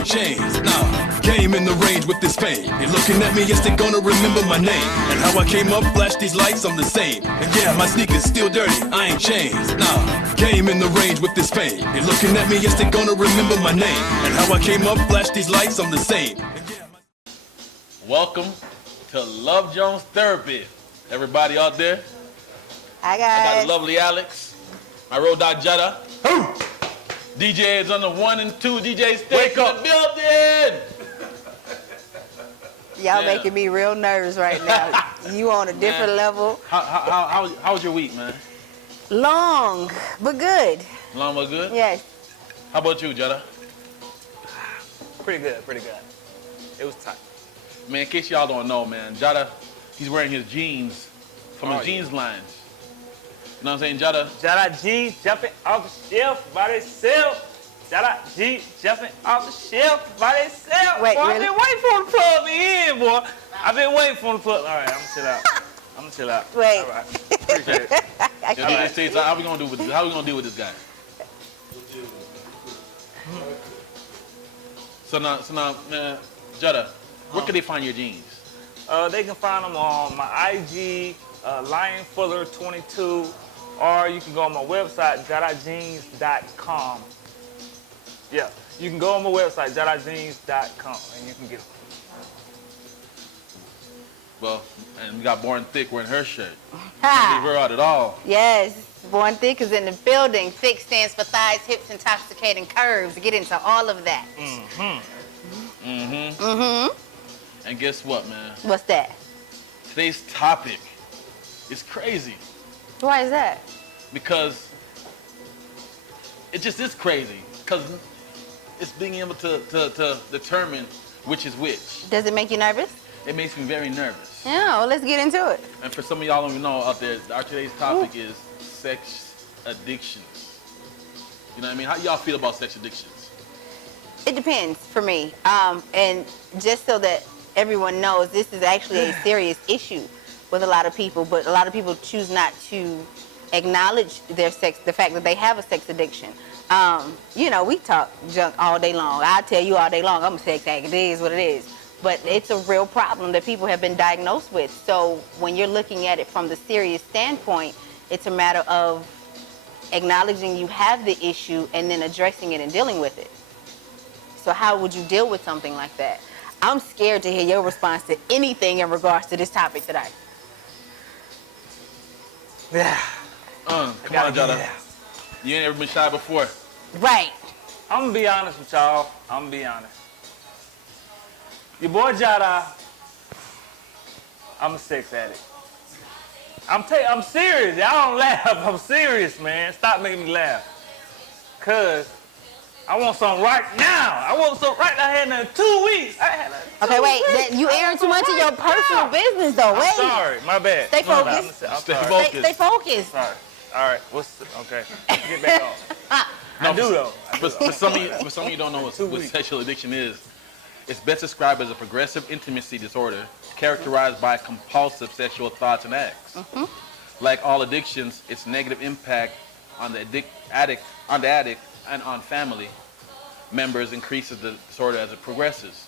ain't changed, nah. Came in the range with this fame. They looking at me, yes, they gonna remember my name. And how I came up, flash these lights, I'm the same. And yeah, my sneakers still dirty, I ain't changed, nah. Came in the range with this fame. They looking at me, yes, they gonna remember my name. And how I came up, flash these lights, I'm the same. Welcome to Love Jones Therapy. Everybody out there? Hi, guys. I got the lovely Alex. My road dog Jydah. DJ is on the 1 and 2 DJ stage in the building. Y'all making me real nervous right now. You on a different level. How was your week, man? Long, but good. Long but good? Yes. How about you, Jydah? Pretty good, pretty good. It was tight. Man, in case y'all don't know, man, Jydah, he's wearing his jeans from his jeans lines. You know what I'm saying, Jydah? Jydah G jumping off the shelf by themselves. Jydah G jumping off the shelf by themselves. Wait, boy, really? I've been waiting for the plug me in, boy. I've been waiting for the plug. All right, I'm gonna chill out. I'm gonna chill out. Wait. All right. Appreciate it. I can't. DJ, how we gonna do with this guy? So now, man, Jydah, where can they find your jeans? They can find them on my IG, LionFuller22, or you can go on my website, JydahJeans.com. Yeah, you can go on my website, JydahJeans.com, and you can get them. Well, and we got Born Thick wearing her shirt. Can't Ha. leave her out at all. Yes, Born Thick is in the building. Thick stands for thighs, hips, intoxicating curves. Get into all of that. And guess what, man? What's that? Today's topic is crazy Why is that? because it just is crazy because it's being able to determine which is which. Does it make you nervous? It makes me very nervous. Yeah, well, let's get into it. And for some of y'all don't even know out there, our today's topic is sex addictions. You know what I mean? How y'all feel about sex addictions? It depends for me. And just so that everyone knows, this is actually a serious issue with a lot of people, but a lot of people choose not to acknowledge the fact that they have a sex addiction. You know, we talk junk all day long. I tell you all day long, I'm a sex addict. It is what it is. But it's a real problem that people have been diagnosed with. So when you're looking at it from the serious standpoint, it's a matter of acknowledging you have the issue and then addressing it and dealing with it. So how would you deal with something like that? I'm scared to hear your response to anything in regards to this topic today. Yeah. Come on, Jydah. You ain't ever been shy before. Right. I'm gonna be honest with y'all. I'm gonna be honest. Your boy Jydah, I'm a sex addict. I'm serious. Y'all don't laugh. I'm serious, man. Stop making me laugh. Cause I want something right now. I want something right now. I had it in 2 weeks. Okay, wait. You airing too much of your personal business, though. Wait. I'm sorry. My bad. Stay focused. I'm Stay sorry. focused. Stay focused. Sorry. All right. Okay. Get back on. I do though. For some of you don't know what sexual addiction is. It's best described as a progressive intimacy disorder characterized by compulsive sexual thoughts and acts. Like all addictions, its negative impact on the addict and on family members increases the disorder as it progresses.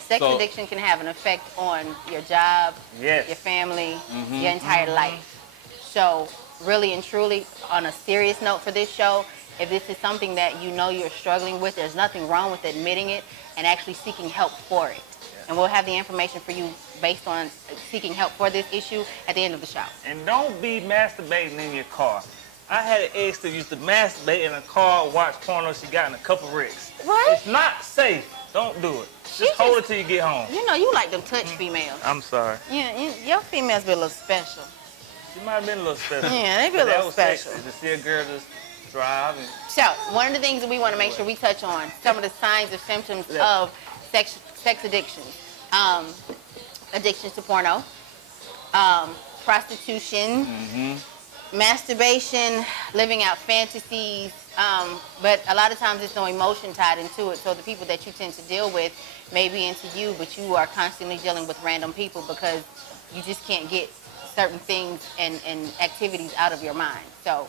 Sex addiction can have an effect on your job, Yes. your family, your entire life. So really and truly, on a serious note for this show, if this is something that you know you're struggling with, there's nothing wrong with admitting it and actually seeking help for it. And we'll have the information for you based on seeking help for this issue at the end of the show. And don't be masturbating in your car. I had an ex that used to masturbate in a car, watch porno. She got in a couple wrecks. What? It's not safe. Don't do it. Just hold it till you get home. You know you like them touch females. I'm sorry. Yeah, your females be a little special. She might have been a little special. Yeah, they be a But that little was special. sexy to see a girl just drive and So, one of the things that we want to make sure we touch on, some of the signs or symptoms of sex addiction. Addictions to porno, prostitution, masturbation, living out fantasies, but a lot of times there's no emotion tied into it. So the people that you tend to deal with may be into you, but you are constantly dealing with random people because you just can't get certain things and activities out of your mind. So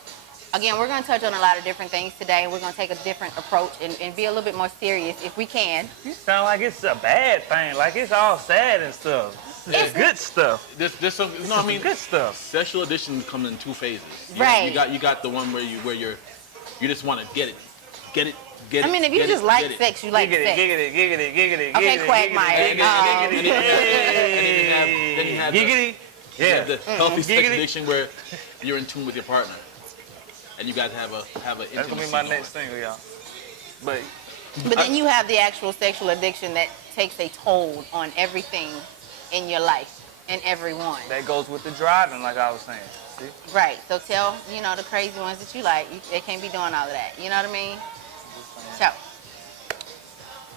Again, we're going to touch on a lot of different things today. We're going to take a different approach and be a little bit more serious if we can. You sound like it's a bad thing, like it's all sad and stuff. This is good stuff. There's some, no, I mean, good stuff. Sexual addiction comes in 2 phases. Right. You got the one where you just want to get it. I mean, if you just like sex, you like sex. Giggity. Okay, Quagmire. Then you have the healthy sex addiction where you're in tune with your partner, and you guys have an intimacy. That's gonna be my next single, y'all. But then you have the actual sexual addiction that takes a toll on everything in your life and everyone. that goes with the driving, like I was saying. See? Right. So tell, the crazy ones that you like, they can't be doing all of that. You know what I mean? So,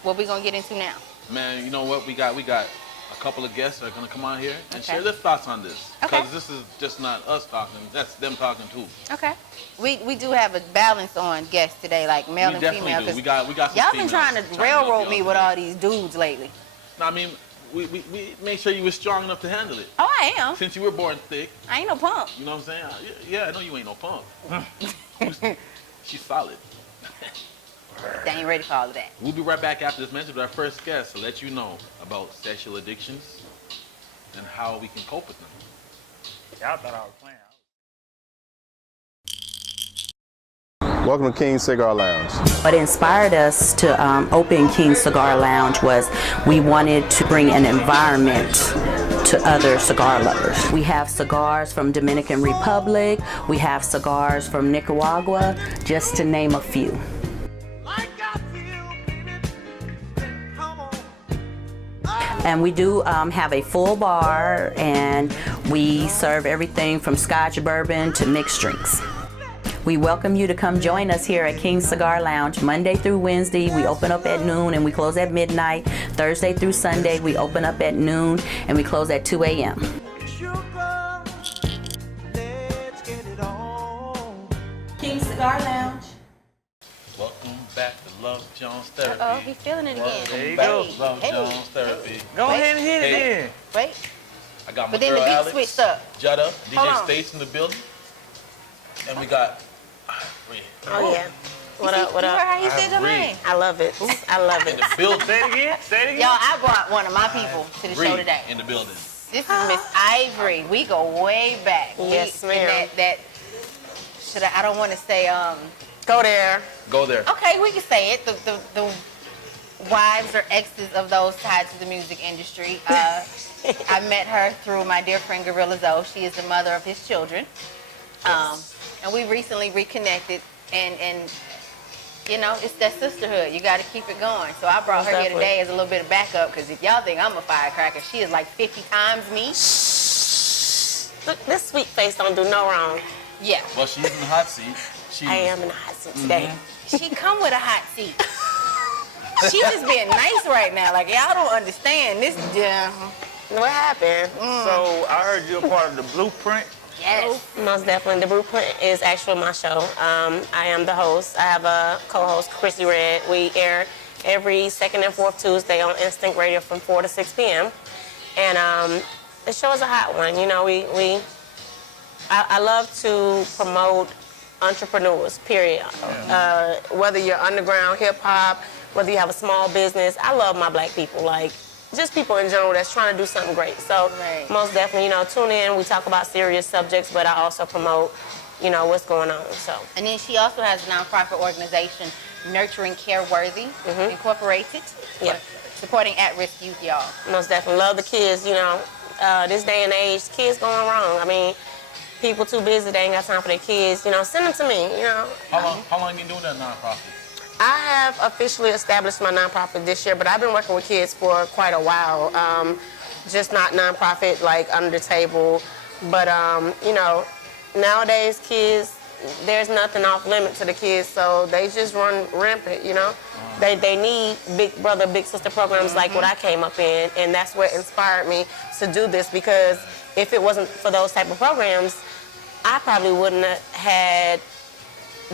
what we gonna get into now? Man, you know what? We got a couple of guests that are gonna come on here and Okay. share their thoughts on this. Okay. Because this is just not us talking; that's them talking too. Okay. We do have a balance on guests today, like male We and definitely female. do. 'Cause We got some y'all been females trying to help railroad you me out with today. all these dudes lately. No, I mean, we made sure you were strong enough to handle it. Oh, I am. Since you were born thick, I ain't no punk. you know what I'm saying? Yeah, I know you ain't no punk. She's solid. They ain't ready for all of that. We'll be right back after this message with our first guest to let you know about sexual addictions and how we can cope with them. Y'all thought I was playing. Welcome to King Cigar Lounge. What inspired us to open King Cigar Lounge was we wanted to bring an environment to other cigar lovers. We have cigars from Dominican Republic, we have cigars from Nicaragua, just to name a few. And we do have a full bar, and we serve everything from Scotch bourbon to mixed drinks. We welcome you to come join us here at King Cigar Lounge Monday through Wednesday. We open up at noon and we close at midnight. Thursday through Sunday, we open up at noon and we close at 2 a.m. King Cigar Lounge. Welcome back to Love Jones Therapy. Uh-oh, he feeling it again. There you go. Love Hey. Jones Therapy. Go ahead and hit it Hey. in. Wait. I got my But then girl the beat Alex, switched up. Jydah, Hold DJ on. States in the building, and we got Rhea Oh yeah. What up? What You heard up? how he said your Rhea name? I love it. I love in it. the building. Say it again. Say it again. Yo, I brought one of my people to the show Rhea today. in the building. This is Miss Ivory. We go way back. Yes, We- ma'am. That I don't want to say Go there. Go there. okay, we can say it. The wives or exes of those tied to the music industry. I met her through my dear friend Gorilla Zoe. She is the mother of his children. And we recently reconnected, and it's that sisterhood. You got to keep it going. So I brought her here Definitely. today as a little bit of backup, because if y'all think I'm a firecracker, she is like 50 times me. Look, this sweet face don't do no wrong. Yeah. Well, she's in the hot seat. She's, I am in the hot seat today. She come with a hot seat. She just being nice right now. Like, y'all don't understand this. What happened? So I heard you're a part of the Blueprint. Yes. Most definitely. The Blueprint is actually my show. I am the host. I have a co-host, Chrissy Red. We air every second and fourth Tuesday on Instinct Radio from 4 to 6 p.m. And the show is a hot one. I love to promote entrepreneurs, period. Whether you're underground hip hop, whether you have a small business, I love my black people. Like, just people in general that's trying to do something great. So Right. most definitely, tune in. We talk about serious subjects, but I also promote, what's going on. So And then she also has a nonprofit organization, Nurturing Care Worthy, Incorporated, Yeah. supporting at-risk youth, y'all. most definitely love the kids. This day and age, kids going wrong. I mean, people too busy, they ain't got time for their kids. Send them to me. How long you been doing that nonprofit? I have officially established my nonprofit this year, but I've been working with kids for quite a while. Just not nonprofit, like under the table. But, nowadays kids, there's nothing off limit to the kids, so they just run rampant, They need big brother, big sister programs like what I came up in, and that's what inspired me to do this, because if it wasn't for those type of programs, I probably wouldn't have had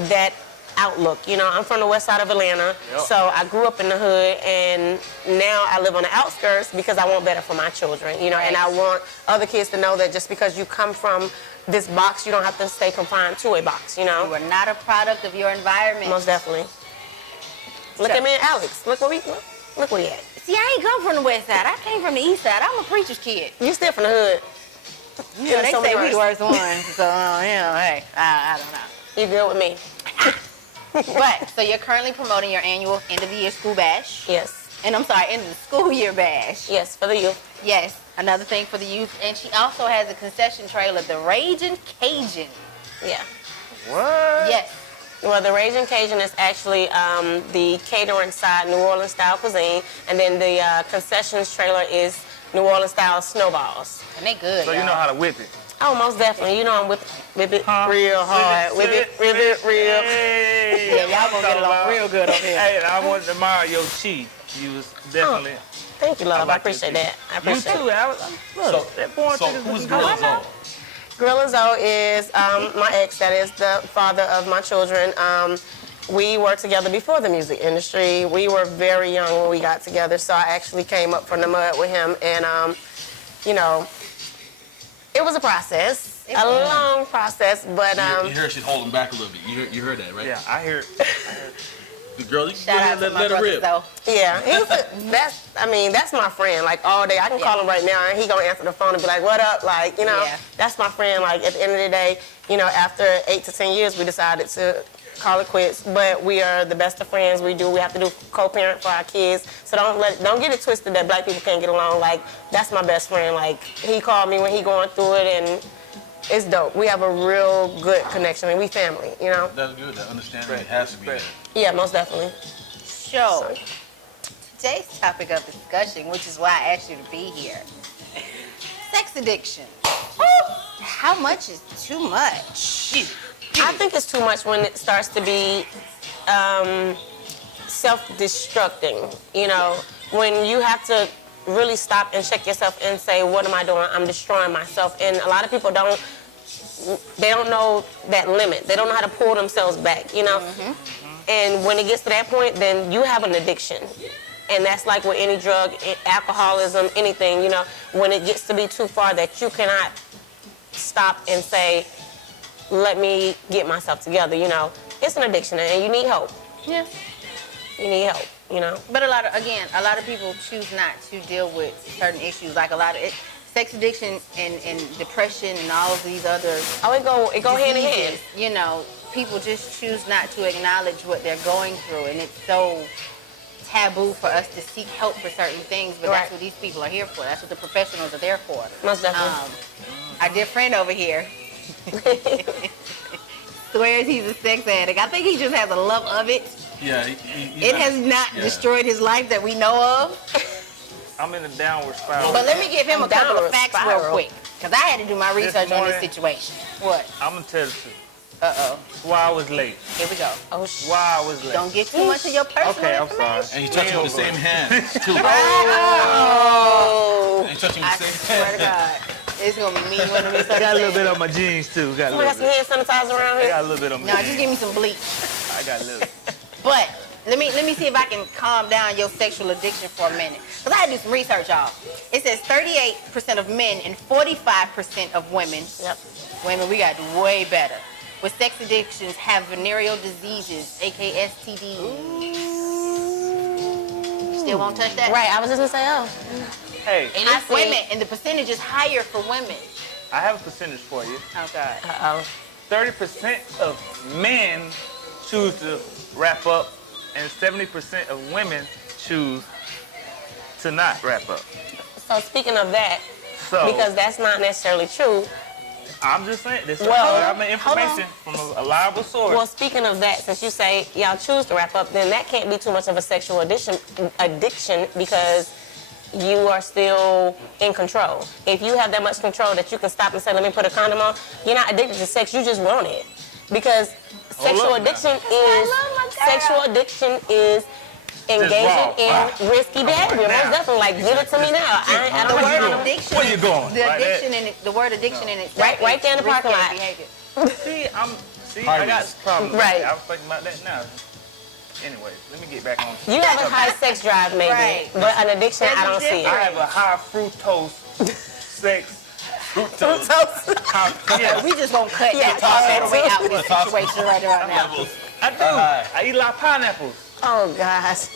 that outlook. I'm from the west side of Atlanta, so I grew up in the hood, and now I live on the outskirts because I want better for my children, and I want other kids to know that just because you come from this box. You don't have to stay confined to a box, you know? You are not a product of your environment. Most definitely. Look at me and Alex. Look what he had. See, I ain't come from the west side. I came from the east side. I'm a preacher's kid. You still from the hood. Yeah, they say we the worst ones. So, hey, I don't know. You good with me? But, so you're currently promoting your annual end of the year school bash. Yes. And I'm sorry, end of the school year bash. Yes, for the youth. Yes, another thing for the youth. And she also has a concession trailer, the Ragin' Cajun. Yeah. What? Yes. Well, the Ragin' Cajun is actually the catering side, New Orleans style cuisine, and then the concessions trailer is New Orleans style snowballs. And they good, So you y'all. know how to whip it. Oh, most definitely. You know I'm whip it real hard. Whip it real. Hey, Yeah, y'all gonna get along real good over here. Hey, and I want to admire your cheese. You was definitely. Thank you, love. I like appreciate your that. I You appreciate too, it. Alex. Look, that born So chickens who's looking good. Gorilla Zoe? Gorilla Zoe is my ex, that is the father of my children. We worked together before the music industry. We were very young when we got together, so I actually came up from the mud with him, and you know, it was a process, a long process, but You heard she's holding back a little bit. You heard that, right? Yeah, I hear it. The girl, you Shout out to my let her brothers, rip. though. yeah, that's my friend, like all day. I can call him right now, and he gonna answer the phone and be like, "What up?" Like, you know, Yeah. that's my friend. Like at the end of the day, you know, after 8 to 10 years, we decided to call it quits, but we are the best of friends. We have to do co-parent for our kids, so don't get it twisted that black people can't get along. Like, that's my best friend. Like, he called me when he going through it, and it's dope. We have a real good connection, and we family, you know? That's good. That understanding has to be there. Yeah, most definitely. So, today's topic of discussion, which is why I asked you to be here, sex addiction. How much is too much? I think it's too much when it starts to be self-destructing, you know? When you have to really stop and check yourself and say, what am I doing? I'm destroying myself. And a lot of people don't know that limit. They don't know how to pull themselves back, you know? And when it gets to that point, then you have an addiction. And that's like with any drug, alcoholism, anything, you know? When it gets to be too far that you cannot stop and say, let me get myself together, you know? It's an addiction, and you need help. Yeah. You need help, you know? But a lot of people choose not to deal with certain issues, like sex addiction and depression and all of these other Oh, it go hand in hand. diseases, you know, people just choose not to acknowledge what they're going through, and it's so taboo for us to seek help for certain things, but Right. that's what these people are here for. That's what the professionals are there for. Most definitely. Our dear friend over here swears he's a sex addict. I think he just has a love of it. Yeah. It has not destroyed his life that we know of. I'm in a downward spiral. But let me give him a couple of Downward facts real spiral. quick, because I had to do my research on this morning- situation. What? I'm gonna tell the truth. Uh-oh. Why I was late. Here we go. Oh, shit. Why I was late. Don't get too much of your personal Okay, I'm sorry. information. And you touch him with the same hand, too. Oh! And you touch him I with the same swear to hand. God. It's going to be me when we I got a little bit on my jeans too. Got a Somebody little got some bit. hand sanitizer around I here? got a little bit on my No, just jeans. give me some bleach. I got a little. But let me see if I can calm down your sexual addiction for a minute. Because I had to do some research, y'all. It says 38% of men and 45% of women, Yep. women, we got to do way better, with sex addictions have venereal diseases, aka STDs. You still won't touch that? Right, I was just gonna say, oh. Hey, And I see. Women, and the percentage is higher for women. I have a percentage for you. Oh, God. Uh-oh. 30% of men choose to wrap up, and 70% of women choose to not wrap up. So speaking of that, So because that's not necessarily true, I'm just saying, this is Well, government hold on. information from a reliable source. well, speaking of that, since you say y'all choose to wrap up, then that can't be too much of a sexual addiction because you are still in control. If you have that much control that you can stop and say, let me put a condom on, you're not addicted to sex, you just want it. Because sexual up now. addiction is engaging wrong. in risky behavior. now. Most definitely, like, give it to me now. I don't The worry word about it. addiction. Where you going? The Like addiction in it, the word addiction in itself. Right there in the is parking risky lot. behavior. I got problems. Right. I was thinking about that now. Anyway, let me get back on. You have a high sex drive, maybe, Right. but an addiction, I don't see I it. have a high fructose sex Fructose. Yeah, We just gonna cut Yeah. all the way out of this situation right now. I do. I eat a lot of pineapples. Oh gosh.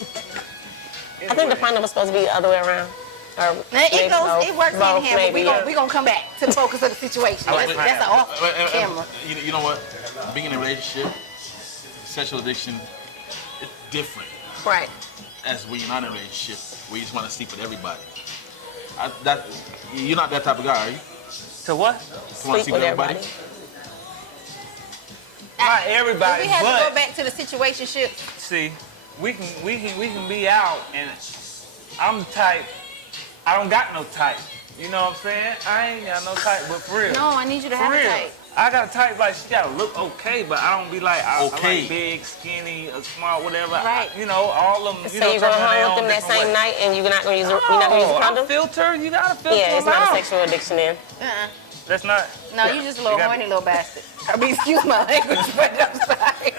I think the pineapple was supposed to be the other way around. Or maybe both. It works Both, hand in hand, but maybe, we gonna come back to the focus of the situation. That's an off camera. You know what? Being in a relationship, sexual addiction, it's different. Right. As when you're not in a relationship, where you just want to sleep with everybody. You're not that type of guy, are you? To what? You want to sleep with everybody? Not If everybody, we had to but go back to the situationship. see, we can be out, and I'm the type. I don't got no type. You know what I'm saying? I ain't got no type, but for real. No, I need you to For have a real. type. I got a type like she gotta look okay, but I don't be like I Okay. like big, skinny, smart, whatever. Right. You know, all of them. So you going home with them that same night, and you're not gonna use you're not gonna use a I condom? filter. You gotta filter Yeah, it's them not a out. sexual addiction then. That's not. No, you just a little You got- horny little bastard. I mean, excuse my language, but I'm sorry.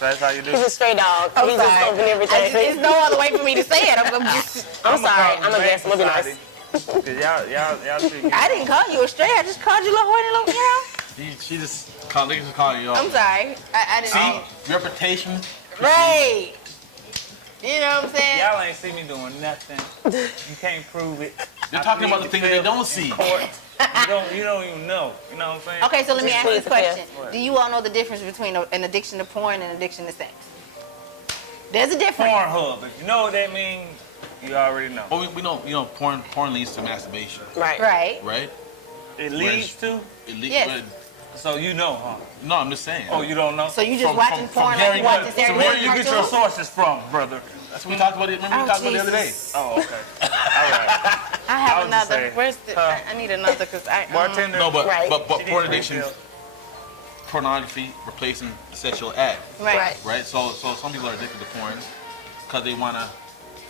That's how you do. He's a stray dog. I'm He just sorry. open everything. There's no other way for me to say it. I'm just. I'm sorry. I'm gonna guess. I'm gonna be nice. Cause y'all see. I didn't call you a stray. I just called you a little horny little, She just niggas just calling you I'm off. sorry. I didn't. See, reputation. Right. You know what I'm saying? Y'all ain't see me doing nothing. You can't prove it. They're talking about the things they don't see. Court. You don't even know. You know what I'm saying? Okay, so let me ask you this Please, yeah. question. Do you all know the difference between an addiction to porn and an addiction to sex? There's a difference. Pornhub. If you know what that means, you already know. Well, we know, porn leads to masturbation, Right. Right. right? It leads to. Yes. So you know, huh? No, I'm just saying. Oh, you don't know? So you just watching porn like hearing you watching what- Saturday from Night Where you get your cartoons? sources from, brother? That's what we talked about. Remember we talked about it the other day. Jesus. Oh, okay. All right. I I have was just another. saying. Where's the? I need another because I. Bartender. No, but Right. but She porn needs addiction, refill. pornography replacing the sexual act, Right. right? So some people are addicted to porn because they want to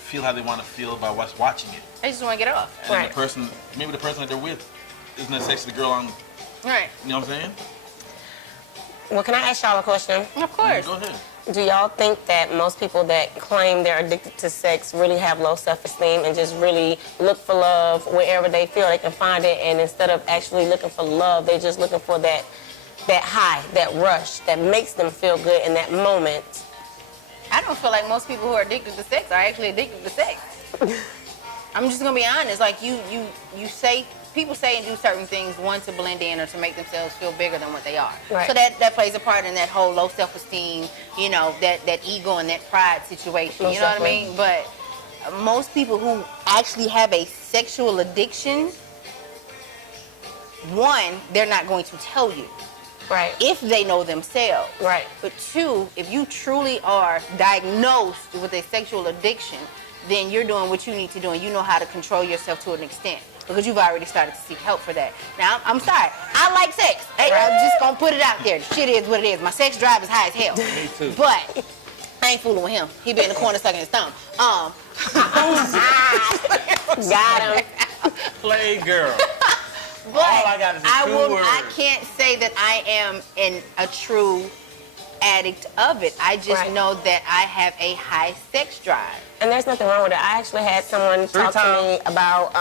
feel how they want to feel by watching it. I just want to get off. And Right. the person, maybe the person that they're with, isn't as sexy the girl on. Right. You know what I'm saying? Well, can I ask y'all a question? Of course. Go ahead. Do y'all think that most people that claim they're addicted to sex really have low self-esteem and just really look for love wherever they feel they can find it, and instead of actually looking for love, they're just looking for that high, that rush that makes them feel good in that moment? I don't feel like most people who are addicted to sex are actually addicted to sex. I'm just gonna be honest. Like you say, people say and do certain things, one, to blend in or to make themselves feel bigger than what they are. Right. So that plays a part in that whole low self-esteem, you know, that ego and that pride situation. Most You know what I definitely. mean? But most people who actually have a sexual addiction, one, they're not going to tell you Right. if they know themselves. Right. But two, if you truly are diagnosed with a sexual addiction, then you're doing what you need to do and you know how to control yourself to an extent because you've already started to seek help for that. Now, I'm sorry. I like sex. Hey, I'm just going to put it out there. The shit is what it is. My sex drive is high as hell. Me too. But I ain't fooling with him. He be in the corner sucking his thumb. Got him. Play girl. But All I got is a two words. I can't say that I am a true addict of it. I just Right. know that I have a high sex drive. And there's nothing wrong with it. I actually had someone talk to me about.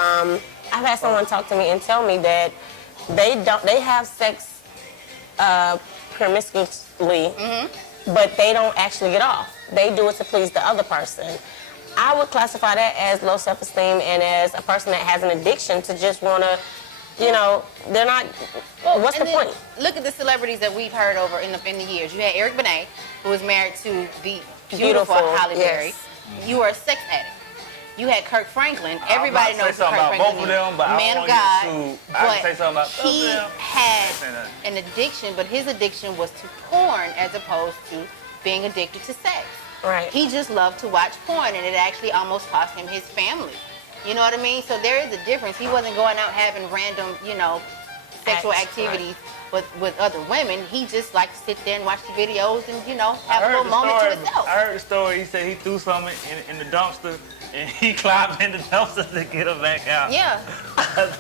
I've had someone talk to me and tell me that they have sex promiscuously, but they don't actually get off. They do it to please the other person. I would classify that as low self-esteem and as a person that has an addiction to just want to, you know, they're not. What's the And then point? Look at the celebrities that we've heard over in the years. You had Eric Benet, who was married to the beautiful Beautiful, Halle Berry. yes. You were a sex addict. You had Kirk Franklin. Everybody I'm knows about to say who Kirk something about Franklin both of them, but I man don't of want God. to get sued. I But can say something about both he of them. had Say that. an addiction, but his addiction was to porn as opposed to being addicted to sex. Right. He just loved to watch porn, and it actually almost cost him his family. You know what I mean? So there is a difference. He wasn't going out having random, you know, sexual Acts, activities with other women. He just liked to sit there and watch the videos and, you know, have a I little heard the moment to story. himself. I heard the story. He said he threw something in the dumpster, and he climbed in the dumpster to get her back out. Yeah.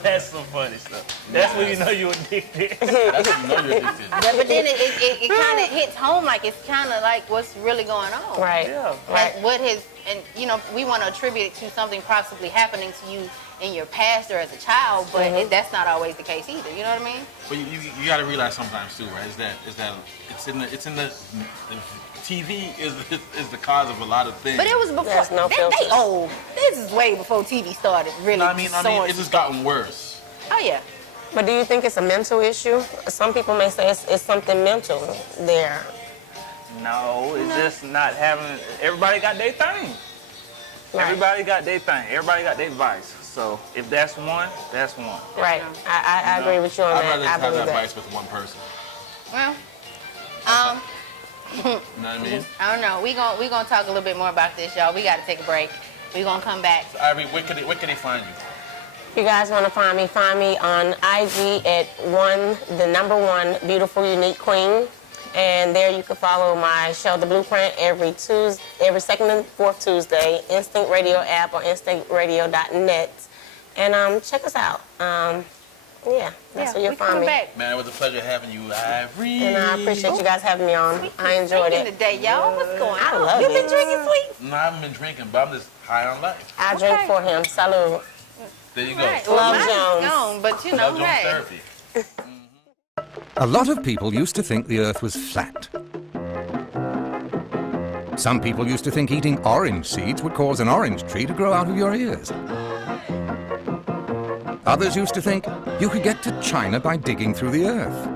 That's some funny stuff. That's when you know you're addicted. That's when you know you're addicted. But then it kind of hits home, like it's kind of like what's really going on. Right. Yeah. Right. Like what has and you know, we want to attribute it to something possibly happening to you in your past or as a child, but that's not always the case either. You know what I mean? But you got to realize sometimes too, right? Is that it's in the TV is the cause of a lot of things. But it was before. There's no they filters. old. This is way before TV started. Really. No, I mean, it's just gotten worse. Oh yeah. But do you think it's a mental issue? Some people may say it's something mental there. No, it's just not having. Everybody got their thing. Right. Everybody got their thing. Everybody got their vice. So if that's one, that's one. Right. I agree with you on I'd that. rather I have believe that that. vice with one person. Well, You know what I mean? I don't know. We gonna talk a little bit more about this, y'all. We got to take a break. We gonna come back. So, Ivory, where can they find you? You guys want to find me on IG at the number one beautiful unique queen, and there you can follow my show The Blueprint every second and fourth Tuesday. Instinct Radio app or instinctradio.net, and check us out. Yeah, that's where you'll find me. Back. Man, it was a pleasure having you, Ivory. And I appreciate you guys having me on. I enjoyed it. Today, y'all. What's going on? I love You it. been drinking, sweet? No, I haven't been drinking, but I'm just high on life. I drink for him. Salud. There you go. Right. Love mine is Jones. gone, but you know, Love Jones hey. therapy. A lot of people used to think the Earth was flat. Some people used to think eating orange seeds would cause an orange tree to grow out of your ears. Others used to think you could get to China by digging through the earth.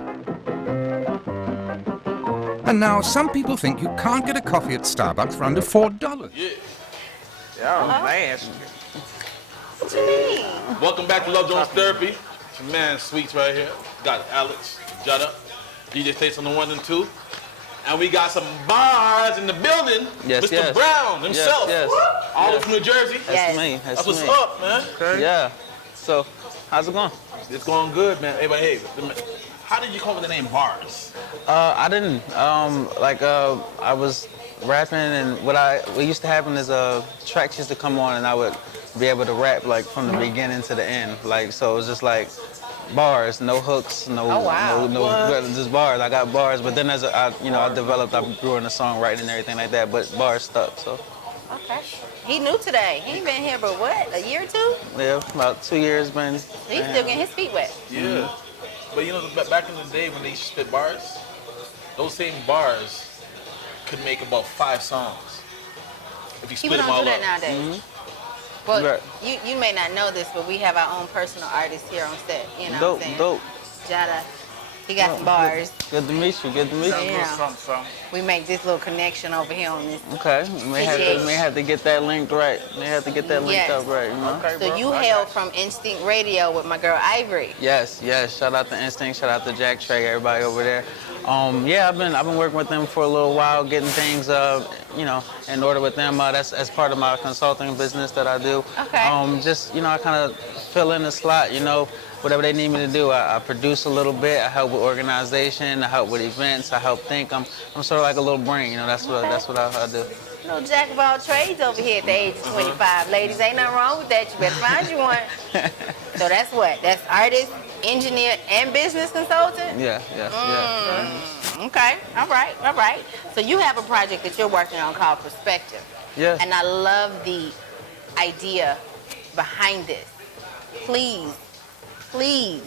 And now some people think you can't get a coffee at Starbucks for under $4. Yeah. Y'all nasty. What you mean? Welcome back to Love Jones Therapy. It's your man Sweets right here. Got Alex, Jydah, DJ States on the 1 and 2. And we got some bars in the building. Yes, Mr. yes. Brown himself. Yes, All the way from New Jersey. Yes. Me. That's what's up, man. Okay. Yeah. So, how's it going? It's going good, man. Hey, but hey, how did you come up with the name Bars? I didn't. I was rapping, and what used to happen is tracks used to come on, and I would be able to rap like from the beginning to the end. Like, so it was just like bars, no hooks, no, just bars. I got bars, but then I developed, I grew into songwriting and everything like that, but bars stuck. So. Okay. He new today. He ain't been here but what, a year or two? Yeah, about 2 years, been. He's still getting his feet wet. Yeah. But you know, back in the day when they spit bars, those same bars could make about 5 songs if you He split don't them all do up. that nowadays. Well, Right. you may not know this, but we have our own personal artist here on set. You know Dope, what I'm saying? dope. Jydah, he got some bars. Good to meet you. Good to meet So, you. yeah. Something. We make this little connection over here on this. Okay, may have to get that linked right. May have to get that linked Yes. up right. You know? Okay, So bro. you hail from Instinct Radio with my girl Ivory. Yes. Shout out to Instinct. Shout out to Jack Trey. Everybody over there. Yeah, I've been working with them for a little while, getting things in order with them. That's as part of my consulting business that I do. Okay. I kind of fill in the slot. Whatever they need me to do, I produce a little bit. I help with organization. I help with events. I help think. I'm sort of like a little brain. That's what I do. No jack of all trades over here at the age of 25. Ladies, ain't nothing wrong with that. You better find you one. So that's what? That's artist, engineer, and business consultant? Yeah. Okay. All right. So you have a project that you're working on called Perspective. Yeah. And I love the idea behind this. Please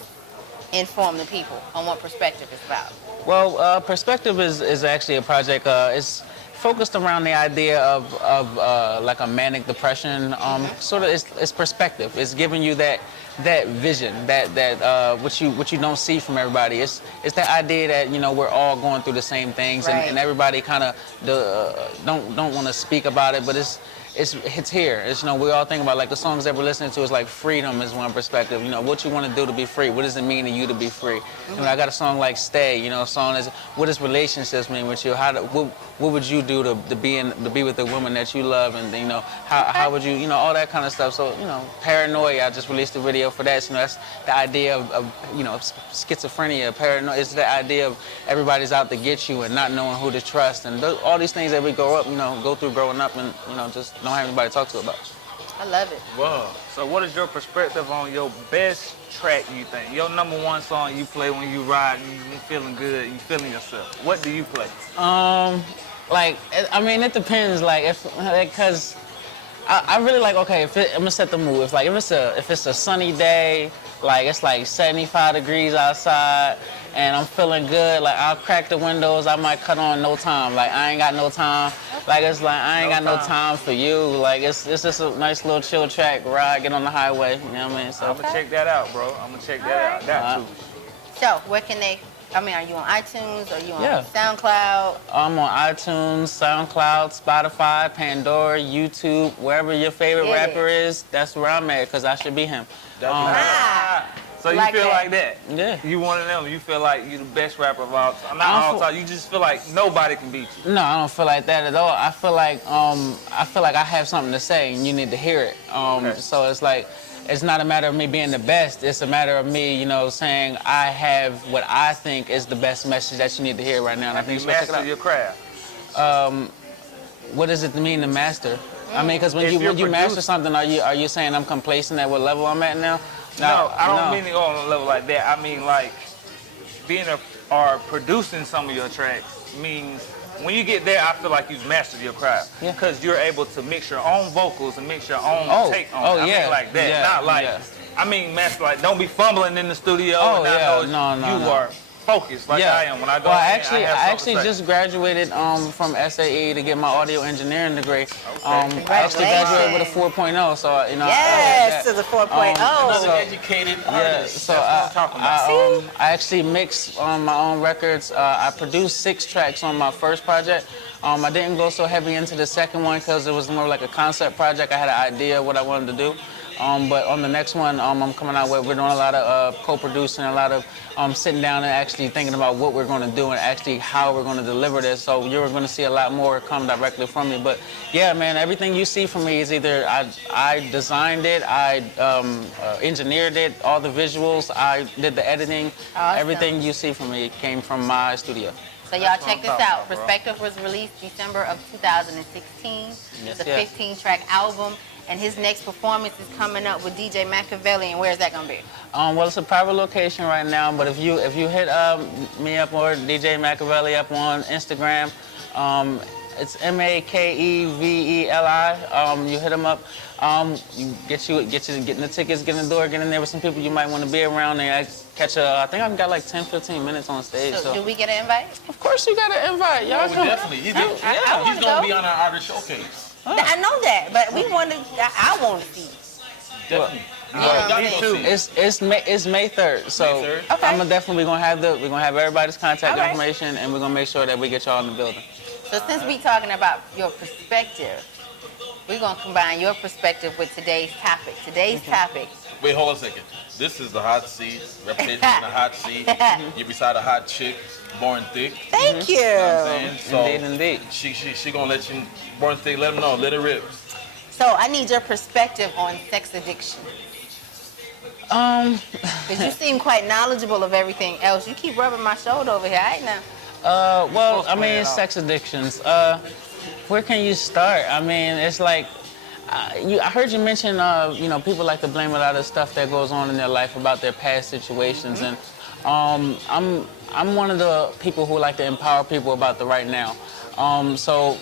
inform the people on what Perspective is about. Well, Perspective is actually a project. It's focused around the idea of like a manic depression. Sort of, it's perspective. It's giving you that vision, that what you don't see from everybody. It's that idea that we're all going through the same things, Right. and everybody kind of don't want to speak about it, but it's here. It's we all think about like the songs that we're listening to is like freedom is one perspective. What you want to do to be free. What does it mean to you to be free? I got a song like Stay. A song is what does relationships mean with you? What would you do to be with the woman that you love, and how would you all that kind of stuff. So Paranoia. I just released a video for that. So, that's the idea of schizophrenia, paranoia. It's the idea of everybody's out to get you and not knowing who to trust, and all these things that we go through growing up, and just don't have anybody to talk to about. I love it. Wow. So what is your perspective on your best track, you think? Your number one song you play when you ride, you feeling good, you feeling yourself. What do you play? It depends. Because I really like, okay, I'm gonna set the mood. If it's a sunny day, like it's like 75 degrees outside, and I'm feeling good, like I'll crack the windows. I might cut on No Time. Like I ain't got no time. Like it's like I ain't got no time for you. Like it's just a nice little chill track ride, get on the highway. You know what I mean? So I'm gonna check that out, bro. I'm gonna check that out. That too. So where can they? I mean, are you on iTunes? Are you on Yeah. SoundCloud? I'm on iTunes, SoundCloud, Spotify, Pandora, YouTube, wherever your favorite rapper is. That's where I'm at, cause I should be him. So you Like feel that. like that? Yeah. You one of them. You feel like you the best rapper of all time. Not all time. You just feel like nobody can beat you. No, I don't feel like that at all. I feel like I have something to say and you need to hear it. So it's like, it's not a matter of me being the best. It's a matter of me, you know, saying I have what I think is the best message that you need to hear right now. And I think You you should check it master out. your craft. What does it mean to master? I mean, because when If you you're master producing- something, are you saying I'm complacent at what level I'm at now? No, I don't mean to go on a level like that. I mean like being or producing some of your tracks means when you get there, I feel like you've mastered your craft. Yeah. Because you're able to mix your own vocals and mix your own take on it. I mean like that. Yeah, Not like, yeah. I mean master like, don't be fumbling in the studio. Oh, and yeah, no. You are focused like I am. When I go well, in, I have actually something to say. just graduated from SAE to get my audio engineering degree. I actually graduated with a 4.0, so you know. Yes, to the 4.0. Another educated artist. So I actually mixed my own records. I produced 6 tracks on my first project. I didn't go so heavy into the second one because it was more like a concept project. I had an idea of what I wanted to do. But on the next one, I'm coming out with, we're doing a lot of co-producing, a lot of sitting down and actually thinking about what we're going to do and actually how we're going to deliver this. So you're going to see a lot more come directly from me. But yeah, man, everything you see from me is either I designed it, I engineered it, all the visuals, I did the editing. Awesome. Everything you see from me came from my studio. So y'all check this out. Perspective was released December of 2016. It's a 15-track album. And his next performance is coming up with DJ Machiavelli. And where is that going to be? Well, it's a private location right now, but if you hit me up or DJ Machiavelli up on Instagram, it's Makeeveli. You hit him up. You getting the tickets, get in the door, get in there with some people you might want to be around, and catch I think I've got like 10-15 minutes on stage. So do we get an invite? Of course you got an invite. Y'all Oh, come. definitely. He's I going wanna to be go. on our artist showcase. I know that, but we want to. I want to see. Definitely. Me too. It's May 3rd, so May 3rd? Okay. I'm definitely gonna have everybody's contact All right. information, and we're gonna make sure that we get y'all in the building. So since we talking about your perspective, we're gonna combine your perspective with today's topic. Today's topic. Wait, hold on a second. This is the hot seat. Reputation in the hot seat. You're beside a hot chick, born thick. Thank you. You know what I'm saying? So Indeed. She gonna let you, born thick, let them know, let it rip. So I need your perspective on sex addiction. Because you seem quite knowledgeable of everything else. You keep rubbing my shoulder over here. I know. Well, I mean, sex addictions. Where can you start? I mean, it's like, I heard you mention, people like to blame a lot of stuff that goes on in their life about their past situations, and I'm one of the people who like to empower people about the right now. So,